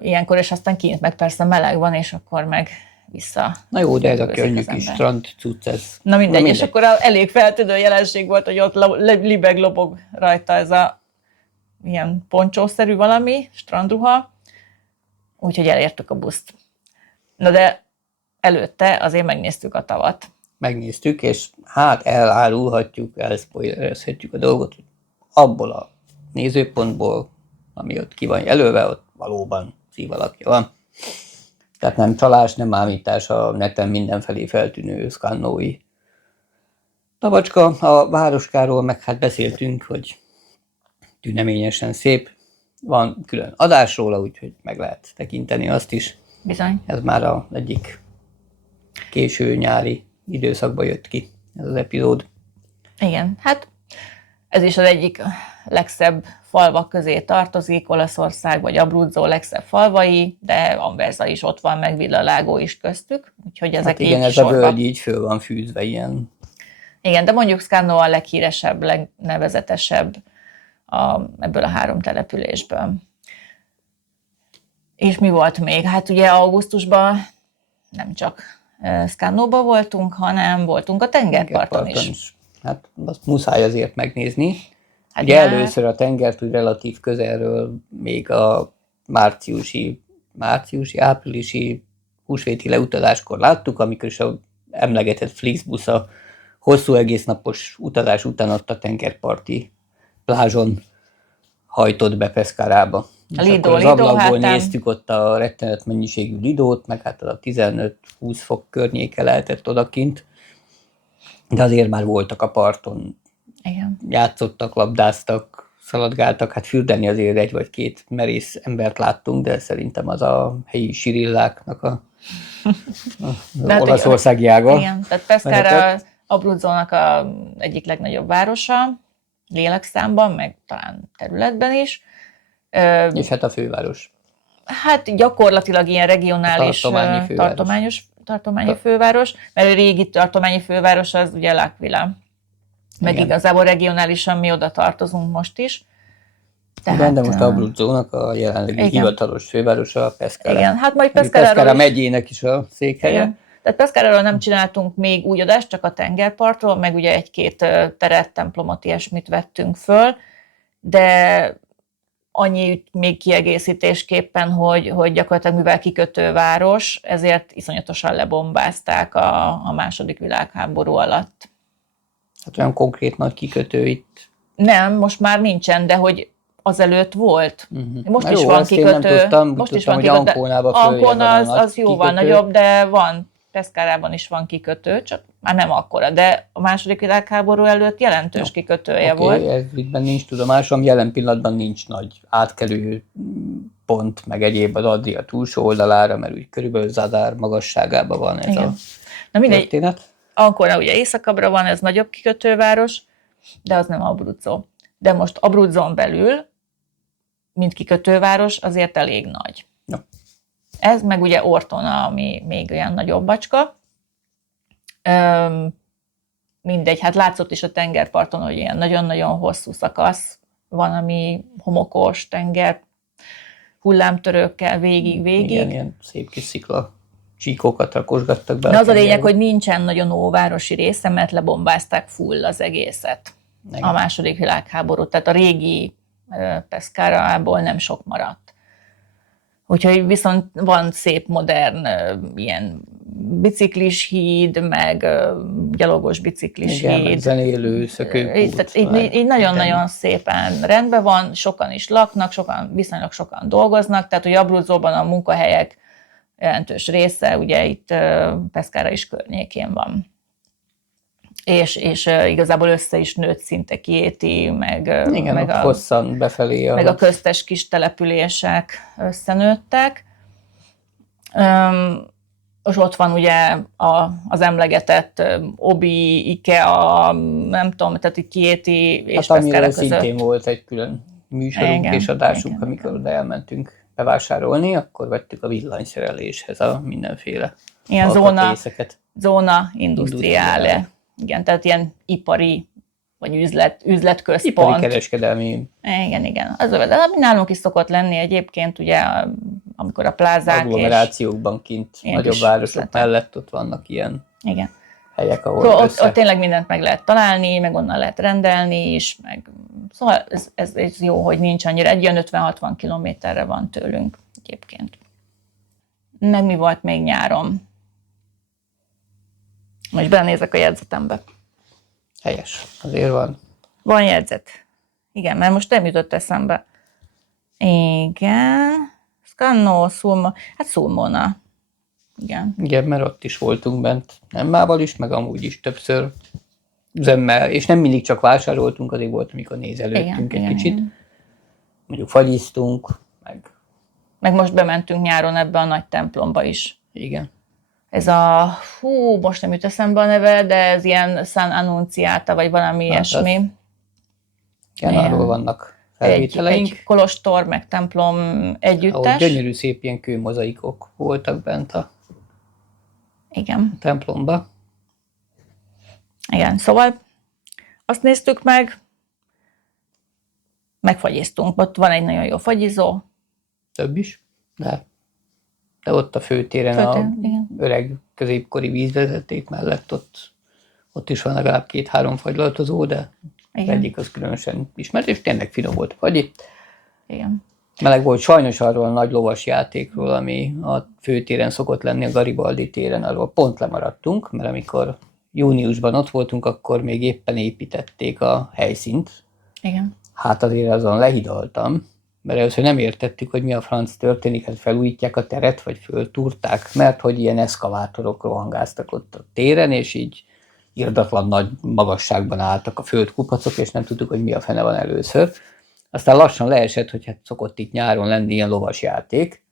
Ilyenkor, és aztán kint meg persze meleg van, és akkor meg vissza. Na jó, de ez a könnyű kis strand cucc, ez... Na mindegy, és akkor elég feltűnő jelenség volt, hogy ott libeg lobog rajta ez a ilyen poncsószerű valami, strandruha, úgyhogy elértük a buszt. Na de előtte azért megnéztük a tavat. Megnéztük, és hát elárulhatjuk, elspoilerezhetjük a dolgot, hogy abból a nézőpontból, ami ott ki van jelölve, ott valóban szív alakja van. Tehát nem csalás, nem ámítás, a neten mindenfelé feltűnő szkannói tavacska. A városkáról meg hát beszéltünk, hogy tüneményesen szép. Van külön adás róla, úgyhogy meg lehet tekinteni azt is. Bizony. Ez már az egyik késő nyári időszakban jött ki ez az epizód. Igen, hát ez is az egyik legszebb falvak közé tartozik, Olaszország vagy Abruzzo legszebb falvai, de Anversa is ott van, meg Villalágó is köztük, úgyhogy ezek hát igen, így ez sorba. a völgy így föl van fűzve ilyen. Igen, de mondjuk Scannò a leghíresebb, legnevezetesebb ebből a 3 településből. És mi volt még? Hát ugye augusztusban nem csak Scannóban voltunk, hanem voltunk a tengerparton is. Hát azt muszáj azért megnézni. Hát ugye először a tengert úgy relatív közelről még a áprilisi húsvéti leutazáskor láttuk, amikor is a emlegetett Flixbusz a hosszú egésznapos utazás után ott a tengerparti plázson hajtott be Pescarába. És akkor az ablakból néztük ott a rettenet mennyiségű Lidót, meg hát a 15-20 fok környéke lehetett odakint, de azért már voltak a parton. Igen. Játszottak, labdáztak, szaladgáltak, hát fürdeni azért 1 vagy 2 merész embert láttunk, de szerintem az a helyi sirilláknak az olaszországi ága. Igen, tehát Pescara Abruzzónak egyik legnagyobb városa, lélekszámban, meg talán területben is. És hát a főváros. Hát gyakorlatilag ilyen regionális tartományi főváros, mert a régi tartományi főváros az ugye L'Aquila. Meg igen. Igazából regionálisan mi oda tartozunk most is. Tehát, igen, de most Abruzzónak a jelenlegi hivatalos fővárosa a Pescara. Igen, hát majd Pescara megyének is a székhelye. Igen. Tehát Pescaráról nem csináltunk még úgy adást, csak a tengerpartról, meg ugye 1-2 teret, templomot, ilyesmit vettünk föl, de annyi még kiegészítésképpen, hogy gyakorlatilag mivel kikötőváros, ezért iszonyatosan lebombázták a második világháború alatt. Hát olyan konkrét nagy kikötő itt? Nem, most már nincsen, de hogy azelőtt volt. Most is van kikötő. Most is van kikötő. Ancónába Ancona az jóval nagyobb, de van. Pescarában is van kikötő, csak már nem akkora, de a második világháború előtt jelentős kikötője volt. Ez itt nincs tudomásom, jelen pillanatban nincs nagy átkelő pont, meg egyéb az Adria túlsó oldalára, mert úgy körülbelül Zadar magasságában van ez Igen. a Na mindegy, történet. Ancona ugye északabbra van, ez nagyobb kikötőváros, de az nem Abruzzo. De most Abruzzon belül, mint kikötőváros, azért elég nagy. Ja. Ez meg ugye Ortona, ami még olyan nagyobb bacska. Mindegy, hát látszott is a tengerparton, hogy ilyen nagyon-nagyon hosszú szakasz van, ami homokos tenger, hullámtörőkkel végig. Igen, ilyen szép kis szikla csíkokat rakosgattak be. De az a lényeg, hogy nincsen nagyon óvárosi része, mert lebombázták full az egészet. Igen. A második világháború, tehát a régi Pescarából nem sok maradt. Úgyhogy viszont van szép, modern ilyen biciklis híd, meg gyalogos biciklis igen, híd. zenélő, szökőkút. Így nagyon-nagyon szépen rendben van, sokan is laknak, viszonylag sokan dolgoznak, tehát hogy Abruzzóban a munkahelyek jelentős része, ugye itt Pescara is környékén van. És igazából össze is nőtt szinte Chieti, meg hosszan befelé. Meg a köztes kis települések összenőttek. És ott van ugye az emlegetett Obi, Ikea, nem tudom, tehát Chieti és Pescara között. Szintén volt egy külön műsorunk és adásunk, amikor oda elmentünk bevásárolni, akkor vettük a villanyszereléshez a mindenféle ilyen zóna industriále. Igen, tehát ilyen ipari, vagy üzletközpont. Ipari kereskedelmi. Igen. Az övezet, ami nálunk is szokott lenni egyébként, ugye, amikor a plázák agglomerációkban kint, nagyobb városok mellett ott vannak ilyen helyek, ahol ott tényleg mindent meg lehet találni, meg onnan lehet rendelni is, meg szóval ez jó, hogy nincs annyira, egy olyan 50-60 kilométerre van tőlünk egyébként. Meg mi volt még nyáron? Most belenézek a jegyzetembe. Helyes, azért van. Van jegyzet. Igen, mert most nem jutott eszembe. Igen. Scannò, Sulmona. Igen, mert ott is voltunk bent. Emmával is, meg amúgy is többször üzemmel, és nem mindig csak vásároltunk, azért volt, amikor nézelődtünk egy kicsit. Igen. Mondjuk fagyiztunk, meg most bementünk nyáron ebbe a nagy templomba is. Igen. Ez most nem jut eszembe a neve, de ez ilyen San Annunciata, vagy valami ilyesmi. Igen, arról vannak felvételeink. Egy kolostor, meg templom együttes. Ahol gyönyörű szép ilyen kőmozaikok voltak bent a templomba. Igen, szóval azt néztük meg, megfagyiztunk. Ott van egy nagyon jó fagyizó. Több is, de ott a főtéren igen. Öreg középkori vízvezeték mellett ott is van legalább 2-3 fagylaltozó, de az egyik az különösen ismert, és tényleg finom volt a fagyi. Igen. Meleg volt sajnos arról a nagy lovas játékról, ami a főtéren szokott lenni, a Garibaldi téren, arról pont lemaradtunk, mert amikor júniusban ott voltunk, akkor még éppen építették a helyszínt. Igen. Hát azért azon lehidaltam, mert először nem értettük, hogy mi a franc történik, hát felújítják a teret, vagy föltúrták, mert hogy ilyen eszkavátorok rohangáztak ott a téren, és így irdatlan nagy magasságban álltak a földkupacok, és nem tudtuk, hogy mi a fene van először. Aztán lassan leesett, hogy hát szokott itt nyáron lenni ilyen lovas játék.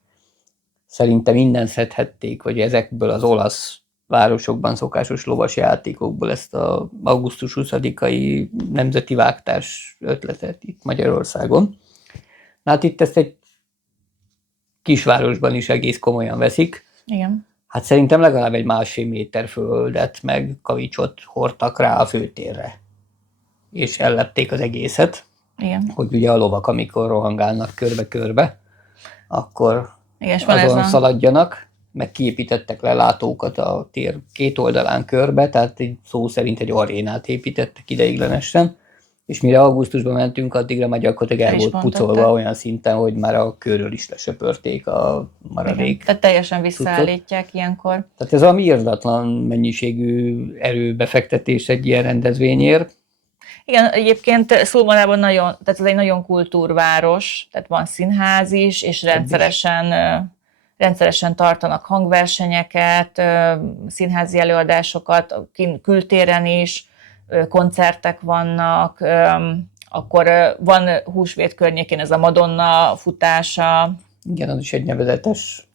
Szerintem innen szedhették, hogy ezekből az olasz városokban szokásos lovas játékokból ezt az augusztus 20-ai nemzeti vágtás ötletet itt Magyarországon. Hát itt ezt egy kisvárosban is egész komolyan veszik. Igen. Hát szerintem legalább egy 1,5 méter földet meg kavicsot hordtak rá a főtérre. És ellepték az egészet. Igen. Hogy ugye a lovak, amikor rohangálnak körbe-körbe, akkor azon szaladjanak, meg kiépítettek lelátókat a tér két oldalán körbe, tehát egy szó szerint egy arénát építettek ideiglenesen, és mire augusztusban mentünk, addigra már gyakorlatilag el volt pucolva olyan szinten, hogy már a körről is lesöpörték a maradék. Igen, tehát teljesen visszaállítják ilyenkor. Tehát ez a irdatlan mennyiségű erőbefektetés egy ilyen rendezvényért. Igen, egyébként Sulmonában tehát ez egy nagyon kultúrváros, tehát van színház is, és rendszeresen tartanak hangversenyeket, színházi előadásokat, kültéren is, koncertek vannak, akkor van húsvét környékén ez a Madonna futása. Igen, az is egy nevezetes.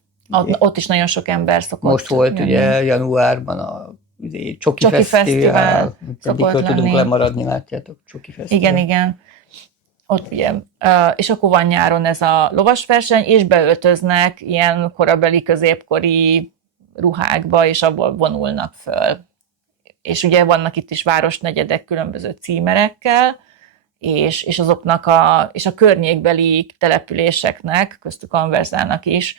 Ott is nagyon sok ember szokott. Most volt jönni. ugye januárban a Csoki Fesztivál. Eddigről tudunk lemaradni, látjátok, Csoki Fesztivál. Igen. Ott ugye, és akkor van nyáron ez a lovasverseny, és beöltöznek ilyen korabeli, középkori ruhákba, és abból vonulnak föl. És ugye vannak itt is városnegyedek különböző címerekkel, és azoknak és a környékbeli településeknek, köztük Anversának is,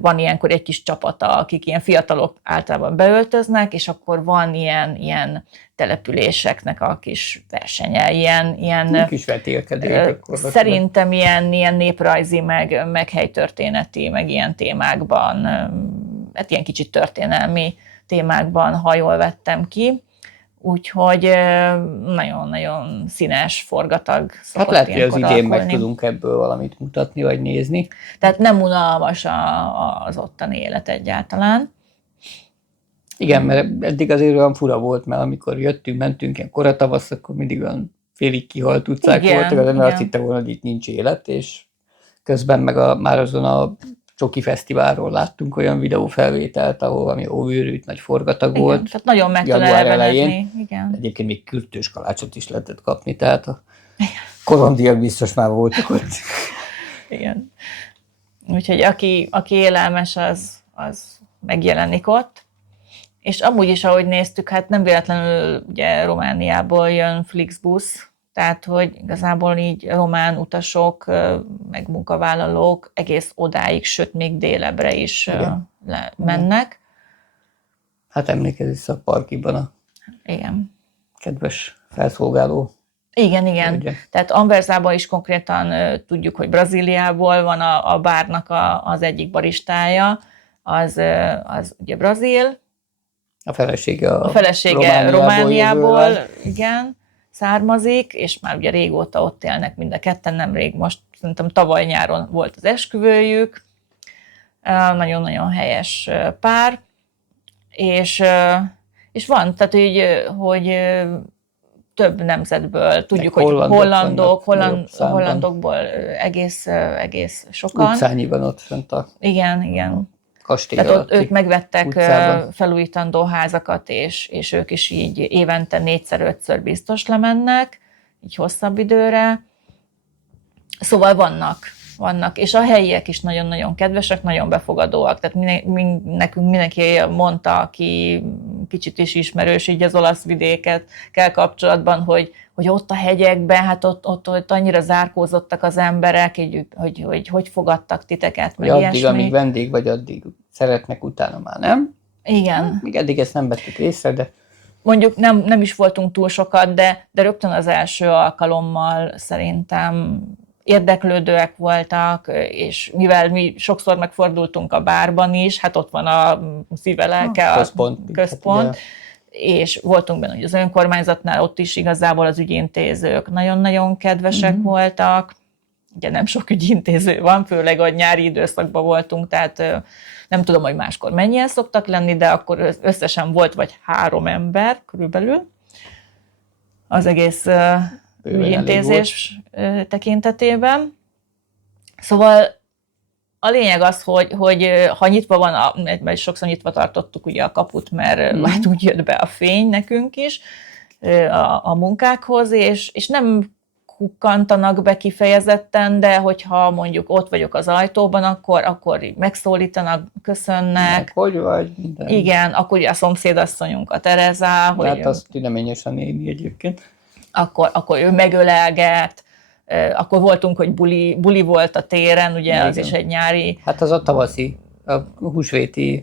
van ilyenkor egy kis csapata, akik ilyen fiatalok általában beöltöznek, és akkor van ilyen településeknek a kis versenye, ilyen kis vetélkedők. Szerintem ilyen néprajzi, meg helytörténeti, meg ilyen témákban, hát ilyen kicsit történelmi témákban, ha jól vettem ki. Úgyhogy nagyon-nagyon színes, forgatag szokott. Hát lehet, hogy az idén alakulni. meg tudunk ebből valamit mutatni, vagy nézni. Tehát nem unalmas az ottani élet egyáltalán. Igen, mert eddig azért olyan fura volt, mert amikor mentünk ilyen koratavasz, akkor mindig olyan félig kihalt utcák voltak, az ember azt hitte volna, hogy itt nincs élet, és közben meg már azon a Csoki Fesztiválról láttunk olyan videófelvételt, ahol valami óvőrült nagy forgatag volt. Tehát nagyon meg tud elvenezni. Igen. Egyébként még kürtős kalácsot is lehetett kapni, tehát a kolondiak biztos már voltak ott. Igen. Úgyhogy aki élelmes, az megjelenik ott. És amúgy is, ahogy néztük, hát nem véletlenül ugye Romániából jön Flixbus, tehát hogy igazából így román utasok, meg munkavállalók egész odáig, sőt még délebbre is mennek. Hát emlékezz a Parkiban a kedves felszolgáló. Igen. Ugye? Tehát Anversában is konkrétan tudjuk, hogy Brazíliából van a bárnak az egyik baristája, az ugye brazil. A felesége Romániából igen, származik, és már ugye régóta ott élnek mind a ketten, nemrég most, szerintem tavaly nyáron volt az esküvőjük, nagyon-nagyon helyes pár, és van, tehát hogy több nemzetből, tudjuk, hogy hollandokból egész sokan. Utcányi van ott fönt a igen. kastély tehát alatt. ők megvettek utcában felújítandó házakat, és ők is így évente 4-5-ször biztos lemennek, így hosszabb időre. Szóval vannak, és a helyiek is nagyon-nagyon kedvesek, nagyon befogadóak. Tehát nekünk mindenki mondta, aki kicsit is ismerős így az olasz vidékekkel kapcsolatban, hogy ott a hegyekben, hát ott annyira zárkózottak az emberek, hogy fogadtak titeket, meg addig, ilyesmi. amíg vendég vagy, addig szeretnek, utána már nem. Igen. Még eddig ezt nem vettük észre, de... Mondjuk nem is voltunk túl sokat, de rögtön az első alkalommal szerintem érdeklődőek voltak, és mivel mi sokszor megfordultunk a bárban is, hát ott van a szíve-lelke, a központ, és voltunk benne, hogy az önkormányzatnál ott is igazából az ügyintézők nagyon-nagyon kedvesek voltak. Ugye nem sok ügyintéző van, főleg a nyári időszakban voltunk, tehát nem tudom, hogy máskor mennyien szoktak lenni, de akkor összesen volt vagy 3 ember körülbelül az egész ügyintézés tekintetében. Szóval a lényeg az, hogy ha nyitva van, mert sokszor nyitva tartottuk ugye a kaput, mert hát úgy jött be a fény nekünk is a munkákhoz, és nem kukkantanak be kifejezetten, de hogyha mondjuk ott vagyok az ajtóban, akkor megszólítanak, köszönnek. Hogy vagy? Minden. Igen, akkor ugye a szomszédasszonyunk, a Tereza. Hát azt tüneményes a néni egyébként. Akkor ő megölelget, akkor voltunk, hogy buli volt a téren, ugye igen. Az is egy nyári... Hát az a tavaszi, a húsvéti...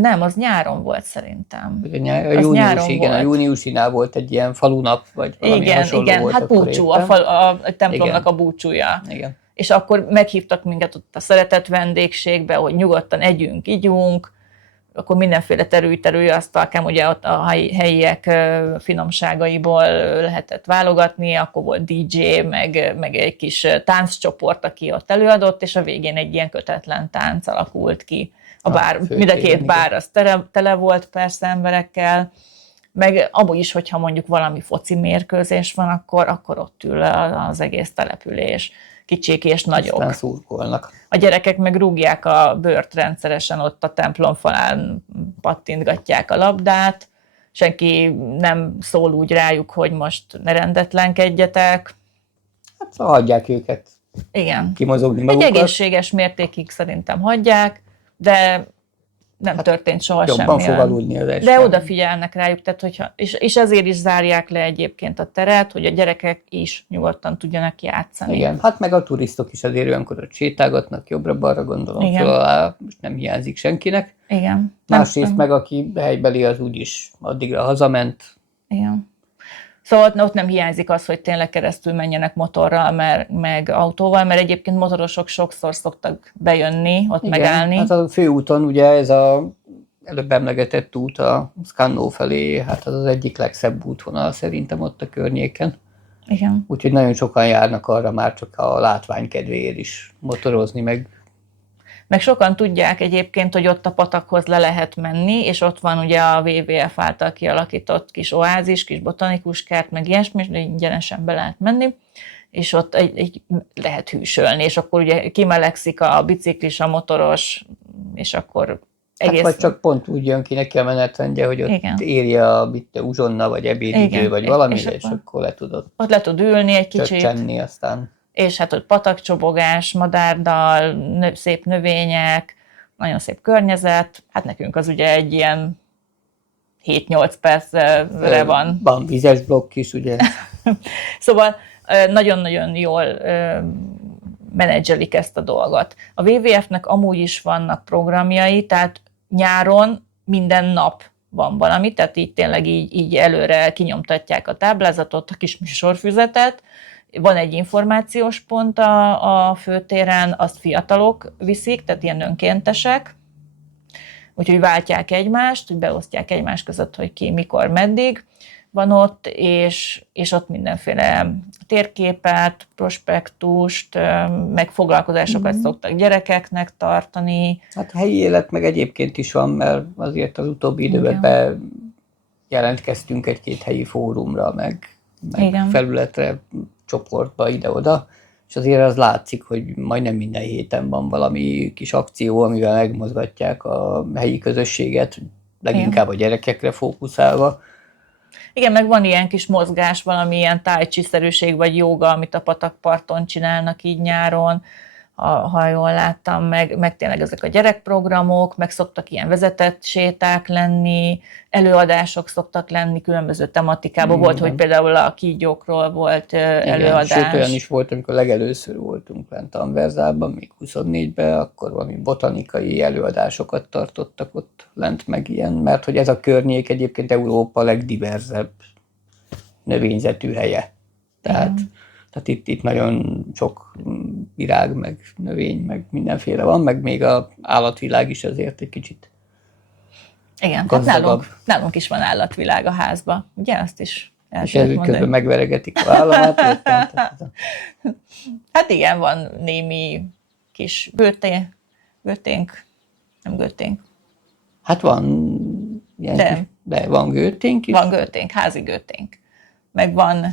Nem, az nyáron volt szerintem. A júniusinál volt egy ilyen falunap, vagy valami hasonló volt. Hát búcsú, a templomnak a búcsúja. Igen. És akkor meghívtak minket ott a szeretett vendégségbe, hogy nyugodtan együnk, igyunk, akkor mindenféle terülj asztalkám, ugye ott a helyiek finomságaiból lehetett válogatni, akkor volt DJ, meg egy kis tánccsoport, aki ott előadott, és a végén egy ilyen kötetlen tánc alakult ki. A bár, mind a két bár az tele volt persze emberekkel, meg abban is, hogyha mondjuk valami foci mérkőzés van, akkor ott ül az egész település, kicsik és nagyok. Aztán szurkolnak. A gyerekek meg rúgják a bőrt rendszeresen, ott a templom falán pattintgatják a labdát, senki nem szól úgy rájuk, hogy most ne rendetlenkedjetek. Hát szóval hagyják őket Igen. kimozogni magukat. Egy egészséges mértékig szerintem hagyják, de nem történt soha semmi. Jobban fog aludni az este. De odafigyelnek rájuk, tehát és ezért is zárják le egyébként a teret, hogy a gyerekek is nyugodtan tudjanak játszani. Igen, hát meg a turistok is azért olyankor ott sétálgatnak, jobbra-balra gondolom, Igen. föl alá, most nem hiányzik senkinek. Igen. Másrészt meg aki helybeli, az úgyis addigra hazament. Igen. Szóval ott nem hiányzik az, hogy tényleg keresztül menjenek motorral, meg autóval, mert egyébként motorosok sokszor szoktak bejönni, ott Igen, megállni. hát a főúton ugye ez a előbb emlegetett út a Szkannó felé, hát az egyik legszebb útvonal szerintem ott a környéken. Igen. Úgyhogy nagyon sokan járnak arra már csak a látvány kedvéért is motorozni, Meg sokan tudják egyébként, hogy ott a patakhoz le lehet menni, és ott van ugye a WWF által kialakított kis oázis, kis botanikus kert, meg ilyesmi, és ingyenesen be lehet menni, és ott egy lehet hűsölni, és akkor ugye kimelegszik a biciklis, a motoros, és akkor egész... Hát vagy csak pont úgy jön ki neki a menetrendje, hogy ott Igen. érje a uzsonna, vagy ebédidő, Igen, vagy valami, és akkor le tudod ott le tud ülni egy kicsit. csöcsenni aztán. És hát ott patakcsobogás, madárdal, szép növények, nagyon szép környezet. Hát nekünk az ugye egy ilyen 7-8 percre van. Van vizes blokk is, ugye. Szóval nagyon-nagyon jól menedzselik ezt a dolgot. A WWF-nek amúgy is vannak programjai, tehát nyáron minden nap van valami, tehát így tényleg így előre kinyomtatják a táblázatot, a kis műsorfüzetet. Van egy információs pont a főtéren, azt fiatalok viszik, tehát ilyen önkéntesek, úgyhogy váltják egymást, hogy beosztják egymás között, hogy ki mikor, meddig van ott, és ott mindenféle térképet, prospektust, meg foglalkozásokat szoktak gyerekeknek tartani. Hát a helyi élet meg egyébként is van, mert azért az utóbbi időben jelentkeztünk egy-két helyi fórumra, meg felületre, csoportba, ide-oda, és azért az látszik, hogy majdnem minden héten van valami kis akció, amivel megmozgatják a helyi közösséget, leginkább a gyerekekre fókuszálva. Igen, meg van ilyen kis mozgás, valami ilyen tai chi-szerűség vagy jóga, amit a patakparton csinálnak így nyáron, ha jól láttam, meg tényleg ezek a gyerekprogramok, meg szoktak ilyen vezetett séták lenni, előadások szoktak lenni különböző tematikában. Volt, hogy például a kígyókról volt előadás. Sőt, olyan is volt, amikor legelőször voltunk lent Anverzában, még 24-ben, akkor valami botanikai előadásokat tartottak ott lent meg ilyen, mert hogy ez a környék egyébként Európa legdiverzebb növényzetű helye. Tehát itt nagyon sok virág, meg növény, meg mindenféle van, meg még az állatvilág is azért egy kicsit igen, hát nálunk is van állatvilág a házban, ugye? Azt is el és ezért közben megveregetik a államát. Hát igen, van némi kis gőténk, nem gőténk. Hát van ilyen de van gőténk is. Van gőténk, házi gőténk. Meg van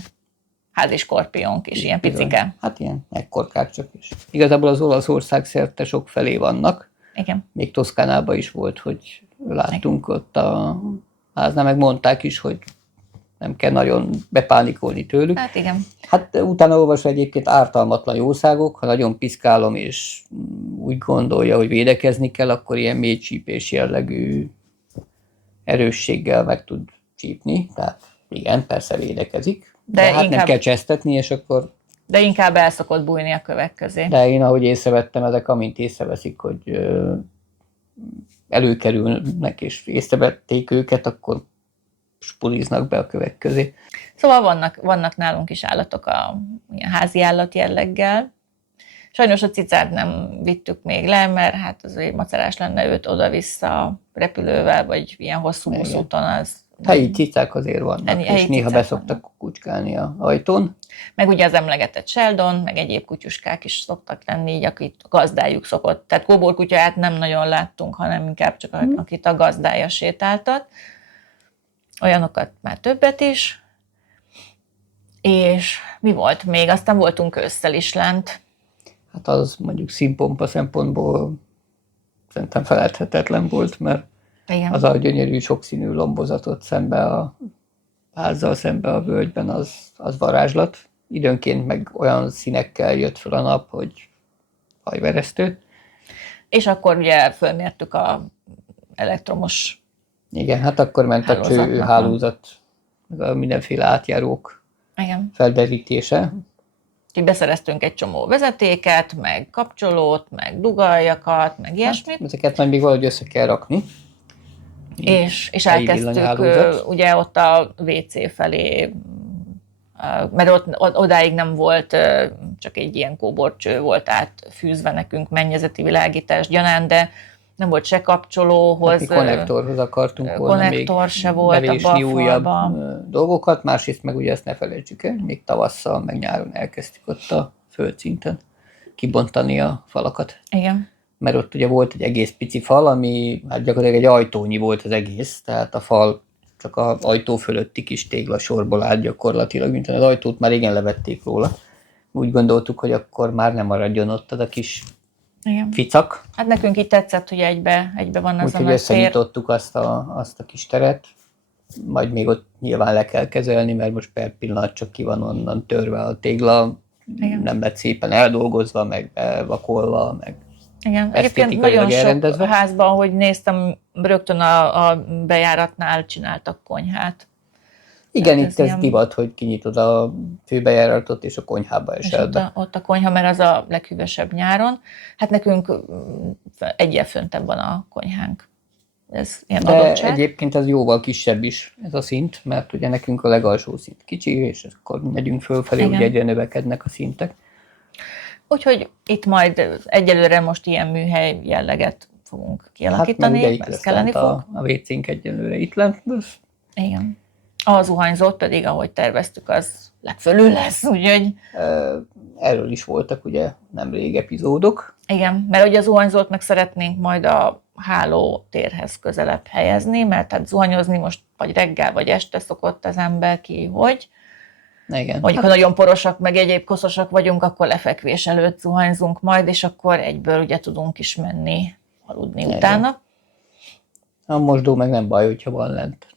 házi skorpiónk is, ilyen picike. Hát ilyen ekkorkák csak is. Igazából az Olaszország szerte sok felé vannak. Igen. Még Toszkánában is volt, hogy láttunk ott a háznál, meg mondták is, hogy nem kell nagyon bepánikolni tőlük. Hát igen. Hát utána olvasva egyébként ártalmatlan jószágok, ha nagyon piszkálom és úgy gondolja, hogy védekezni kell, akkor ilyen mélycsípés jellegű erősséggel meg tud csípni. Tehát igen, persze védekezik. De hát inkább nem kell csesztetni, és akkor... De inkább el szokott bújni a kövek közé. De én, ahogy észrevettem, ezek amint észreveszik, hogy előkerülnek és észrevették őket, akkor spuliznak be a kövek közé. Szóval vannak nálunk is állatok ilyen házi állat jelleggel. Sajnos a cicát nem vittük még le, mert hát azért macerás lenne őt oda-vissza repülővel, vagy ilyen hosszú úton, az helyi cicák azért vannak, helyi és néha cicák beszoktak kukucskálni az ajtón. Meg ugye az emlegetett Sheldon, meg egyéb kutyuskák is szoktak lenni, így akit a gazdájuk szokott. Tehát kóborkutyát nem nagyon láttunk, hanem inkább csak akit a gazdája sétáltat. Olyanokat már többet is. És mi volt még? Aztán voltunk ősszel is lent. Hát az mondjuk színpompa szempontból szerintem feledhetetlen volt, mert Igen. az a gyönyörű sokszínű lombozatot szembe a házzal, szembe a völgyben, az varázslat. Időnként meg olyan színekkel jött fel a nap, hogy hajveresztő. És akkor ugye fölmértük a elektromos. Igen, hát akkor ment a csőhálózat, meg a mindenféle átjárók Igen. felderítése. Úgyhogy beszereztünk egy csomó vezetéket, meg kapcsolót, meg dugaljakat, meg ilyesmit. Hát, ezeket majd még valahogy össze kell rakni. És elkezdtük ugye ott a WC felé, mert ott odáig nem volt, csak egy ilyen kóborcső volt átfűzve nekünk mennyezeti világítás gyanán, de nem volt se kapcsolóhoz. Hát mi konnektorhoz akartunk volna konnektor még se volt bevésni újabb falban. dolgokat, másrészt meg ugye ezt ne felejtsük el, még tavasszal, meg nyáron elkezdtük ott a földszinten kibontani a falakat. Igen. Mert ott ugye volt egy egész pici fal, ami hát gyakorlatilag egy ajtónyi volt az egész, tehát a fal csak az ajtó fölötti kis tégla sorból állt gyakorlatilag, mint az ajtót már igen levették róla. Úgy gondoltuk, hogy akkor már nem maradjon ott az a kis Igen. ficak. Hát nekünk így tetszett, hogy egybe van az a nagy tér. Úgyhogy összenyitottuk azt a kis teret, majd még ott nyilván le kell kezelni, mert most per pillanat csak ki van onnan törve a tégla, Igen. nem lett szépen eldolgozva, meg bevakolva, meg igen. Egyébként nagyon sok házban, ahogy néztem, rögtön a bejáratnál csináltak konyhát. Igen, itt ez divat, hogy kinyitod a főbejáratot, és a konyhába esel be. Ott a konyha, mert az a leghűvösebb nyáron. Hát nekünk egyel föntebb van a konyhánk. Ez ilyen de adottság. Egyébként ez jóval kisebb is ez a szint, mert ugye nekünk a legalsó szint kicsi, és akkor megyünk fölfelé, ugye egyre növekednek a szintek. Úgyhogy itt majd egyelőre most ilyen műhely jelleget fogunk kialakítani. Hát meg ugye kelleni fog. A WC-nk egyelőre itt lent. Igen. A zuhanyzót pedig, ahogy terveztük, az legfölül lesz, úgyhogy... Erről is voltak ugye nemrég epizódok. Igen, mert ugye a zuhanyzót meg szeretnénk majd a hálótérhez közelebb helyezni, mert hát zuhanyozni most vagy reggel, vagy este szokott az ember ki, hogy... Igen. Mondjuk, ha nagyon porosak, meg egyéb koszosak vagyunk, akkor lefekvés előtt zuhanyzunk majd, és akkor egyből ugye tudunk is menni aludni utána. A mosdó meg nem baj, hogyha van lent.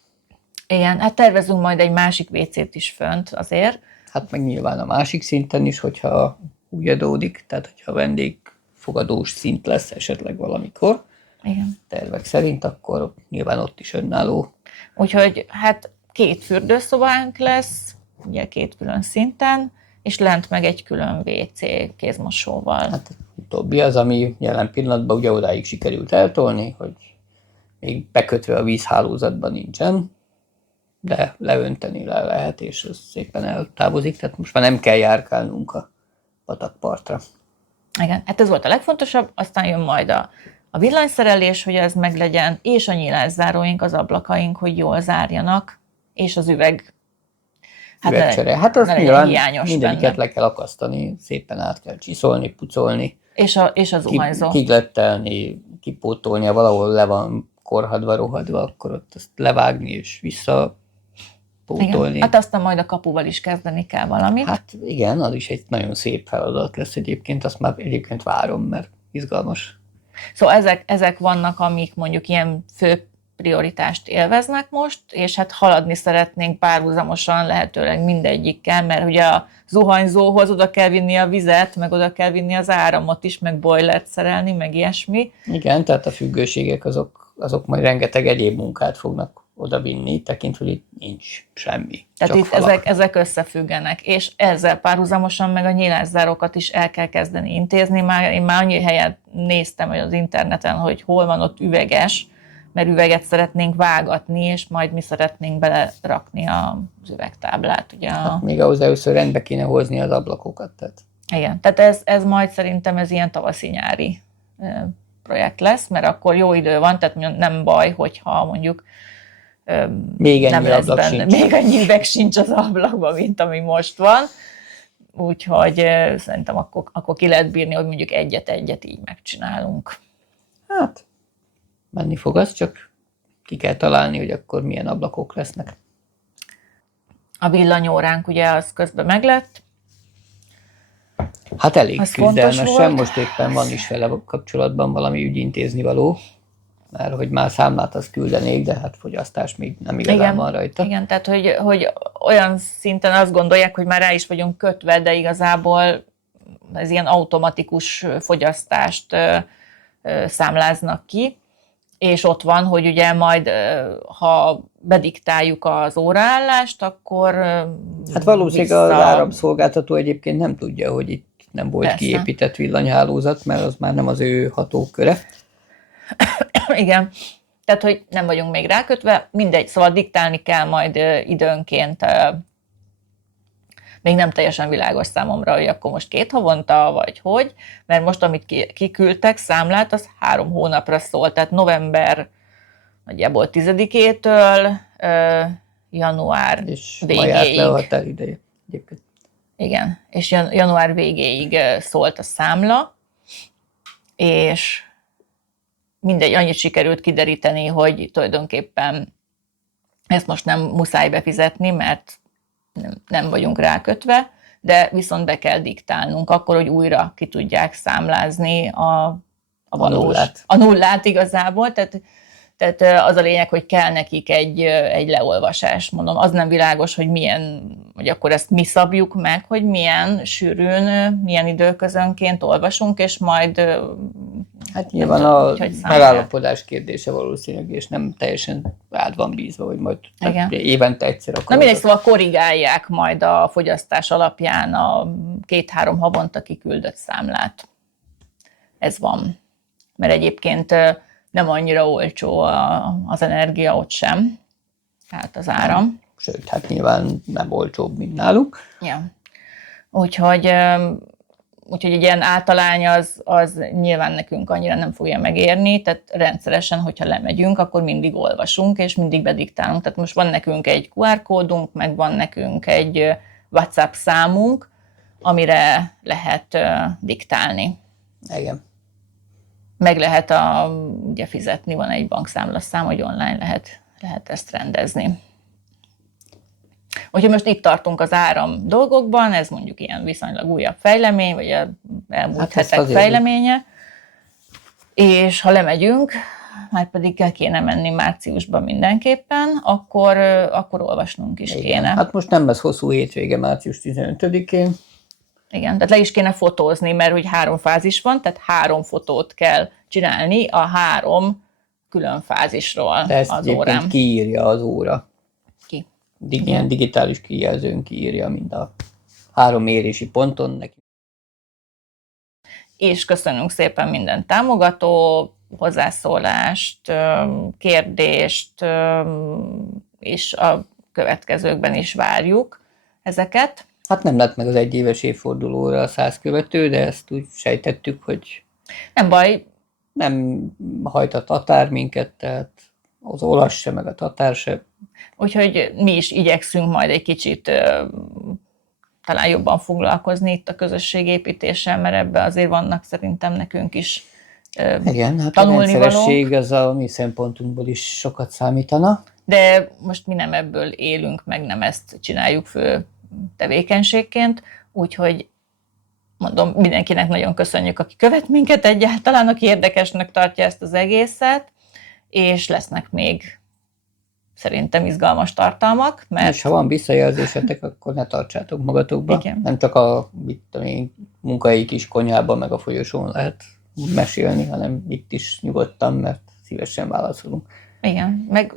Igen, hát tervezünk majd egy másik WC-t is fönt azért. Hát meg nyilván a másik szinten is, hogyha úgy adódik, tehát hogyha vendégfogadós szint lesz esetleg valamikor, igen. Tervek szerint, akkor nyilván ott is önálló. Úgyhogy hát 2 fürdőszobánk lesz, ugye 2 külön szinten, és lent meg egy külön WC kézmosóval. Hát utóbbi az, ami jelen pillanatban ugye odáig sikerült eltolni, hogy még bekötve a vízhálózatban nincsen, de leönteni le lehet, és ez szépen eltávozik, tehát most már nem kell járkálnunk a patakpartra. Igen, hát ez volt a legfontosabb, aztán jön majd a villanyszerelés, hogy ez meglegyen, és a nyílászáróink, az ablakaink, hogy jól zárjanak, és az üveg. Üvegcsere. Hát azt nyilván mindegyiket le kell akasztani, szépen át kell csiszolni, pucolni. És az zuhanyzó. Kiglettelni, kipótolni, ha valahol le van korhadva, rohadva, akkor ott azt levágni és visszapótolni. Igen. Hát aztán majd a kapuval is kezdeni kell valamit. Hát igen, az is egy nagyon szép feladat lesz egyébként, azt már egyébként várom, mert izgalmas. Szóval ezek vannak, amik mondjuk ilyen fő prioritást élveznek most, és hát haladni szeretnénk párhuzamosan lehetőleg mindegyikkel, mert ugye a zuhanyzóhoz oda kell vinni a vizet, meg oda kell vinni az áramot is, meg bojlert szerelni, meg ilyesmi. Igen, tehát a függőségek azok majd rengeteg egyéb munkát fognak oda vinni, tekintve, hogy itt nincs semmi. Tehát itt ezek összefüggenek, és ezzel párhuzamosan meg a nyílászárókat is el kell kezdeni intézni. Én már annyi helyen néztem hogy az interneten, hogy hol van ott üveges, mert üveget szeretnénk vágatni, és majd mi szeretnénk belerakni az üvegtáblát. Ugye hát még ahhoz először rendbe kéne hozni az ablakokat. Tehát Igen, tehát ez majd szerintem ez ilyen tavaszi-nyári projekt lesz, mert akkor jó idő van, tehát nem baj, hogyha mondjuk Még ennyi nem lesz ablak benne, sincs. még ennyi üveg sincs az ablakban, mint ami most van. Úgyhogy szerintem akkor ki lehet bírni, hogy mondjuk egyet így megcsinálunk. Hát, menni fog az, csak ki kell találni, hogy akkor milyen ablakok lesznek. A villanyóránk ugye az közben meglett. Hát elég Az fontos küzdelmesen, volt. most éppen van is vele kapcsolatban valami ügyintézni való, mert hogy már számlát azt küldenék, de hát fogyasztás még nem igazán van rajta. Igen, tehát hogy olyan szinten azt gondolják, hogy már rá is vagyunk kötve, de igazából ez ilyen automatikus fogyasztást számláznak ki, és ott van, hogy ugye majd, ha bediktáljuk az óraállást, akkor Hát valószínűleg az áramszolgáltató egyébként nem tudja, hogy itt nem volt Persze. kiépített villanyhálózat, mert az már nem az ő hatóköre. Igen, tehát hogy nem vagyunk még rákötve, mindegy, szóval diktálni kell majd időnként. Még nem teljesen világos számomra, hogy akkor most 2 havonta, vagy hogy, mert most, amit kiküldtek számlát, az 3 hónapra szól, tehát november nagyjából 10-től január És ma járt le a végéig. határideje egyébként. Igen, és január végéig szólt a számla, és mindegy, annyit sikerült kideríteni, hogy tulajdonképpen ezt most nem muszáj befizetni, mert nem vagyunk rákötve, de viszont be kell diktálnunk akkor, hogy újra ki tudják számlázni a nullát. A nullát igazából, tehát az a lényeg, hogy kell nekik egy leolvasás. Mondom, az nem világos, hogy hogy akkor ezt mi szabjuk meg, hogy milyen sűrűn, milyen időközönként olvasunk, és majd hát nyilván a megállapodás kérdése valószínűleg, és nem teljesen rád van bízva, hogy majd évente egyszer akkor. Na mindegy, szóval korrigálják majd a fogyasztás alapján a 2-3 havonta kiküldött számlát. Ez van. Mert egyébként nem annyira olcsó az energia ott sem, tehát az áram. Sőt, hát nyilván nem olcsóbb, mint náluk. Ja. Úgyhogy egy ilyen általány az nyilván nekünk annyira nem fogja megérni, tehát rendszeresen, hogyha lemegyünk, akkor mindig olvasunk, és mindig bediktálunk. Tehát most van nekünk egy QR kódunk, meg van nekünk egy WhatsApp számunk, amire lehet diktálni. Igen. Meg lehet ugye fizetni, van egy bankszámlaszám, hogy online lehet ezt rendezni. Úgyhogy most itt tartunk az áram dolgokban, ez mondjuk ilyen viszonylag újabb fejlemény, vagy az elmúlt hetek fejleménye. És ha lemegyünk, már pedig el kéne menni márciusban mindenképpen, akkor olvasnunk is kéne. Hát most nem lesz hosszú hétvége március 15-én. Igen, tehát le is kéne fotózni, mert hogy 3 fázis van, tehát 3 fotót kell csinálni a 3 külön fázisról. De ezt az órán. Kiírja az óra. Ki? Ilyen digitális kijelzőn kiírja mind a 3 mérési ponton neki. És köszönünk szépen minden támogató, hozzászólást, kérdést, és a következőkben is várjuk ezeket. Hát nem lett meg az 1 éves évfordulóra a 100 követő, de ezt úgy sejtettük, hogy nem baj. Nem hajt a tatár minket, tehát az olasz se, meg a tatár se. Úgyhogy mi is igyekszünk majd egy kicsit talán jobban foglalkozni itt a közösségépítéssel, mert ebben azért vannak szerintem nekünk is igen, hát a rendszeresség az a mi szempontunkból is sokat számítana. De most mi nem ebből élünk, meg nem ezt csináljuk fő tevékenységként, úgyhogy mondom, mindenkinek nagyon köszönjük, aki követ minket egyáltalán, aki érdekesnek tartja ezt az egészet, és lesznek még szerintem izgalmas tartalmak. Mert... És ha van visszajelzésetek, akkor ne tartsátok magatokba. Igen. Nem csak a munkai kis konyhában, meg a folyosón lehet mesélni, hanem itt is nyugodtan, mert szívesen válaszolunk. Igen, meg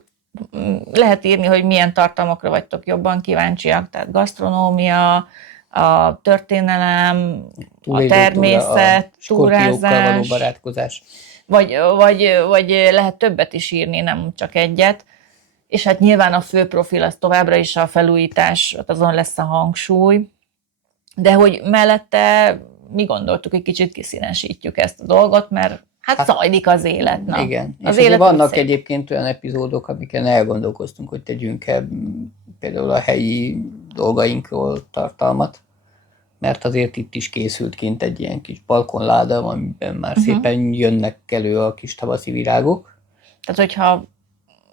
lehet írni, hogy milyen tartalmakra vagytok jobban kíváncsiak, tehát gasztronómia, a történelem, a természet, túrázás, való barátkozás. Vagy lehet többet is írni, nem csak egyet. És hát nyilván a fő profil az továbbra is a felújítás, azon lesz a hangsúly, De hogy mellette mi gondoltuk, hogy kicsit kiszínesítjük ezt a dolgot, mert hát zajlik az élet. Na. Igen, Az és élet vannak úgy szép. egyébként olyan epizódok, amiken elgondolkoztunk, hogy tegyünk-e például a helyi dolgainkról tartalmat, mert azért itt is készült kint egy ilyen kis balkonláda, amiben már szépen jönnek elő a kis tavaszi virágok. Tehát, hogyha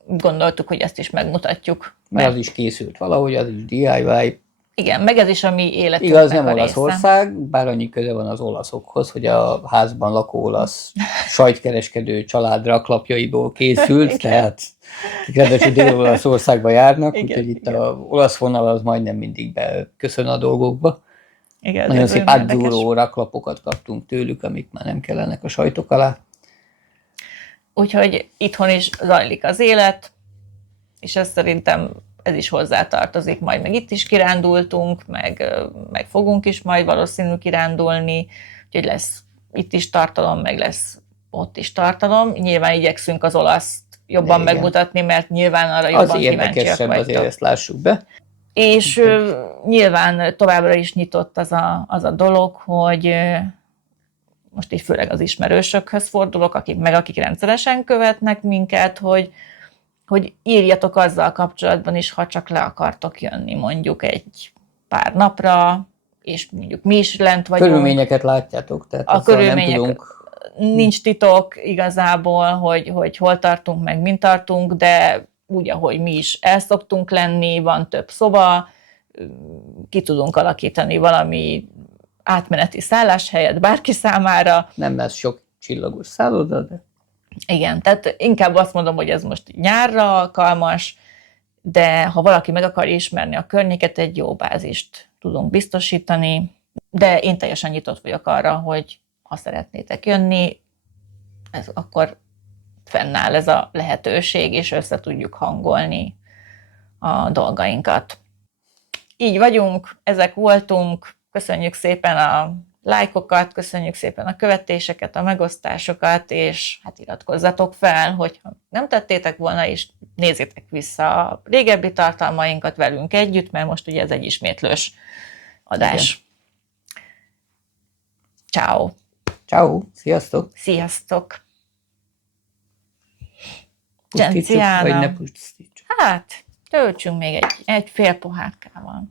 gondoltuk, hogy ezt is megmutatjuk. Mert az is készült valahogy, az is DIY. Igen, meg ez is a mi életünknek Igaz, nem a része. Olaszország, bár annyi köze van az olaszokhoz, hogy a házban lakó olasz sajtkereskedő család raklapjaiból készült, tehát ráadásul Dél-Olaszországba járnak, úgyhogy itt az olasz vonal az majdnem mindig beköszön a dolgokba. Igen, nagyon szép átgyúró raklapokat kaptunk tőlük, amik már nem kellenek a sajtok alá. Úgyhogy itthon is zajlik az élet, és ez szerintem ez is hozzátartozik, majd meg itt is kirándultunk, meg fogunk is majd valószínűleg kirándulni, úgyhogy lesz itt is tartalom, meg lesz ott is tartalom. Nyilván igyekszünk az olaszt jobban megmutatni, mert nyilván arra jobban kíváncsiak érdekesebb, vagytok. azért ezt lássuk be. És nyilván továbbra is nyitott az a dolog, hogy most így főleg az ismerősökhöz fordulok, akik rendszeresen követnek minket, hogy írjatok azzal kapcsolatban is, ha csak le akartok jönni mondjuk egy pár napra, és mondjuk mi is lent vagyunk. Körülményeket látjátok, tehát a körülmények, nem tudunk... Nincs titok igazából, hogy hol tartunk, meg mint tartunk, de úgy, ahogy mi is el szoktunk lenni, van több szoba, ki tudunk alakítani valami átmeneti szálláshelyet bárki számára. Nem lesz sok csillagos szálloda, de... Igen, tehát inkább azt mondom, hogy ez most nyárra alkalmas, de ha valaki meg akar ismerni a környéket, egy jó bázist tudunk biztosítani, de én teljesen nyitott vagyok arra, hogy ha szeretnétek jönni, akkor fennáll ez a lehetőség, és össze tudjuk hangolni a dolgainkat. Így vagyunk, ezek voltunk, köszönjük szépen a lájkokat, köszönjük szépen a követéseket, a megosztásokat, és hát iratkozzatok fel, hogyha nem tettétek volna, és nézzétek vissza a régebbi tartalmainkat velünk együtt, mert most ugye ez egy ismétlős adás. Ciao. Ciao, sziasztok! Sziasztok! Pusztítsuk, vagy ne pusztítsuk? Hát, töltsünk még egy fél pohárkával.